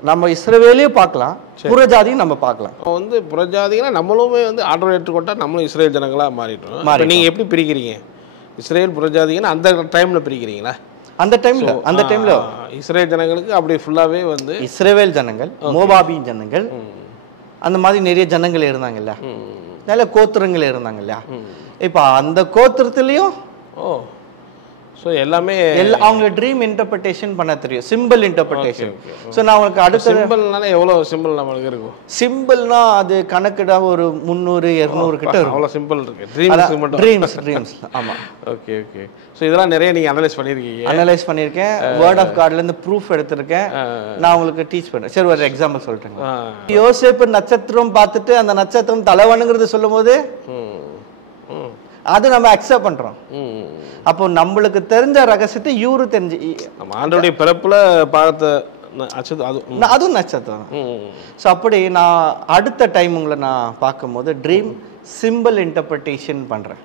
நம்ம இஸ்ரவேலையும் பார்க்கலாம், புறஜாதியும் நம்ம பார்க்கலாம். வந்து புறஜாதிகளை நம்மளுமே வந்து ஆர்டர் ஏற்றுக்கொண்டா நம்மளும் இஸ்ரேல் ஜனங்களாக மாறிட்டோம். நீங்கள் எப்படி பிரிக்கிறீங்க? இஸ்ரேல் புறஜாதிகன்னு அந்த டைமில் பிரிக்கிறீங்களா? அந்த டைம்ல இஸ்ரேல் ஜனங்களுக்கு அப்படி ஃபுல்லாகவே வந்து இஸ்ரேல் ஜனங்கள், மோபாபின் ஜனங்கள், அந்த மாதிரி நிறைய ஜனங்கள் இருந்தாங்கல்ல, நல்ல கோத்திரங்கள் இருந்தாங்கல்ல. இப்போ அந்த கோத்திரத்துலேயும் ஸோ எல்லாமே அவங்களோட ட்ரீம் இன்டர்பிரேஷன் பண்ண தெரியும், சிம்பிள் இன்டர்பிரேஷன். ஸோ நான் உங்களுக்கு அடுத்த சிம்பிள்னால எவ்வளோ சிம்பிள் நம்மளுக்கு இருக்கும்? சிம்பிள்னா அது கணக்கிட ஒரு 300-200 கிட்ட இருக்கும். அவ்வளோ சிம்பிள் இருக்கு. ட்ரீம்ஸ். ஆமாம். Okay okay. ஸோ இதெல்லாம் நிறைய நீங்கள் அனலைஸ் பண்ணியிருக்கேன். வேர்ட் ஆஃப் காட்லேருந்து ப்ரூஃப் எடுத்திருக்கேன். நான் உங்களுக்கு டீச் பண்ணுறேன். சரி, ஒரு எக்ஸாம்பிள் சொல்கிறேன். யோசேப்பு நட்சத்திரம் பார்த்துட்டு அந்த நட்சத்திரம் தலைவனுங்கிறது சொல்லும் போது அது நம்ம அக்செப்ட் பண்றோம். அப்போ நம்மளுக்கு தெரிஞ்ச ரகசியத்தை இவரு தெரிஞ்சு ஆண்டவருடைய பிறப்புல பார்த்த அதுவும் நட்சத்திரம். ஸோ அப்படி நான் அடுத்த டைம் உங்களை நான் பார்க்கும்போது ட்ரீம் சிம்பிள் இன்டர்பிரேஷன் பண்றேன்.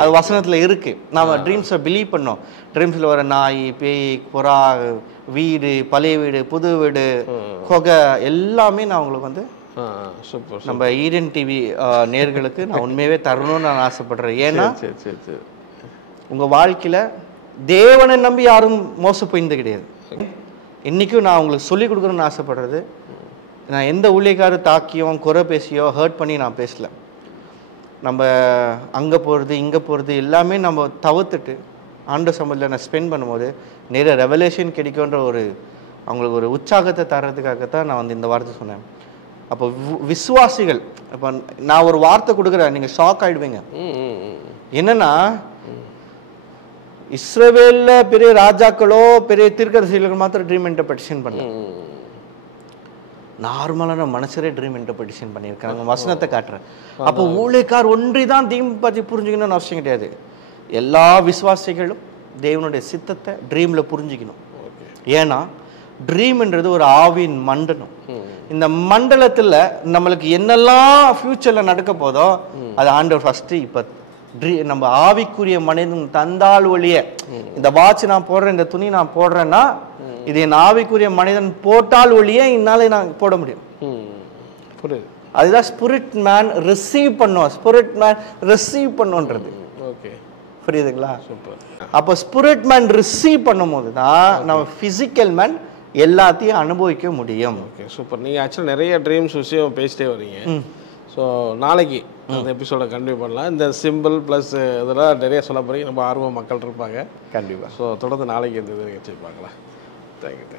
அது வசனத்துல இருக்கு. நாம ட்ரீம்ஸை பிலீவ் பண்ணோம். ட்ரீம்ஸ்ல வர நாய், பேய், புறா, வீடு, பழைய வீடு, புது வீடு, கொகை எல்லாமே நான் உங்களுக்கு வந்து நம்ம ஈடன் டிவி நேர்களுக்கு நான் உண்மையாவே தரணும்னு நான் ஆசைப்படுறேன். ஏன்னா உங்க வாழ்க்கையில தேவனை நம்பி யாரும் மோசம் போயிருந்து கிடையாது. இன்னைக்கும் நான் உங்களுக்கு சொல்லிக் கொடுக்கணும்னு ஆசைப்படுறது, நான் எந்த ஊழியக்காரர் தாக்கியோ குறை பேசியோ ஹர்ட் பண்ணி நான் பேசல. நம்ம அங்கே போகிறது இங்கே போகிறது எல்லாமே நம்ம தவிர்த்துட்டு ஆண்டு சம்பளத்தில் நான் ஸ்பெண்ட் பண்ணும்போது நிறைய ரெவலேஷன் கிடைக்குன்ற ஒரு அவங்களுக்கு ஒரு உற்சாகத்தை தர்றதுக்காகத்தான் நான் வந்து இந்த வார்த்தை சொன்னேன். அப்போ விசுவாசிகள், இப்போ நான் ஒரு வார்த்தை கொடுக்குறேன், நீங்கள் ஷாக் ஆகிடுவீங்க. என்னன்னா, இஸ்ரவேல்ல பெரிய ராஜாக்களோ பெரிய தீர்க்கதரிசிகள் மாத்திரம் ட்ரீம் இன்டர்பிரேஷன் பண்ண, நார்மலான மனுஷரே ட்ரீம் இன்டர்பிரேஷன் பண்ணியிருக்காங்க. வசனத்தை காட்டுறேன். அப்போ ஊழியக்கார் ஒன்றி தான் தீம் பற்றி புரிஞ்சுக்கணும்னு அவசியம் கிடையாது. எல்லா விசுவாசிகளும் தேவனுடைய சித்தத்தை ட்ரீமில் புரிஞ்சுக்கணும். ஏன்னா ட்ரீம்ன்றது ஒரு ஆவின் மண்டலம். இந்த மண்டலத்தில் நம்மளுக்கு என்னெல்லாம் ஃபியூச்சரில் நடக்க போதோ அது ஆண்டவர் ஃபர்ஸ்ட் இப்போ நம்ம ஆவிக்குரிய மனிதன் தந்தால் ஒழிய, இந்த வாட்ச் நான் போடுறேன், இந்த துணி நான் போடுறேன்னா இது என் ஆவிக்குரிய மனிதன் போட்டால் ஒழிய என்னால நான் போட முடியும். அதுதான் ஸ்பிரிட் மேன் ரிசீவ் பண்ணும். ஸ்பிரிட் மேன் ரிசீவ் பண்ணுன்றது. புரியுதுங்களா? அப்போ ஸ்பிரிட் மேன் ரிசீவ் பண்ணும் போது தான் நம்ம பிசிக்கல் மேன் எல்லாத்தையும் அனுபவிக்க முடியும். Okay, super. நீங்கள் ஆக்சுவலாக நிறைய ட்ரீம்ஸ் விஷயம் பேசிட்டே வரீங்க. ஸோ நாளைக்கு அந்த எபிசோட கண்டினியூ பண்ணலாம். இந்த சிம்பிள் ப்ளஸ் இதெல்லாம் நிறைய சொல்ல போகிறீங்க. நம்ம ஆர்வம் மக்கள் இருப்பாங்க கண்டிப்பாக. ஸோ தொடர்ந்து நாளைக்கு இந்த நிகழ்ச்சி பார்க்கலாம்.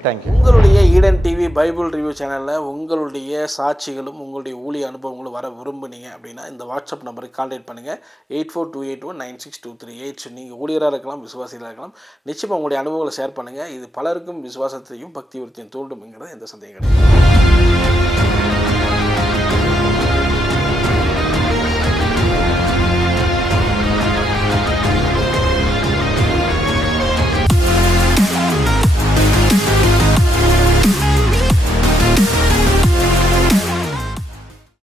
தேங்க்யூ. உங்களுடைய ஈடன் டிவி பைபிள் ரிவ்யூ சேனலில் உங்களுடைய சாட்சிகளும் உங்களுடைய ஊழிய அனுபவங்களும் வர விரும்புனீங்க அப்படின்னா இந்த வாட்ஸ்அப் நம்பருக்கு கான்டாக்ட் பண்ணுங்கள். 8428196238. நீங்கள் ஊழியராக இருக்கலாம், விசுவாசிகளாக இருக்கலாம். நிச்சயமாக உங்களுடைய அனுபவங்களை ஷேர் பண்ணுங்கள். இது பலருக்கும் விசுவாசத்தையும் பக்தி விருத்தியும் தூண்டும்ங்கிறது எந்த சந்தேகம் கிடையாது.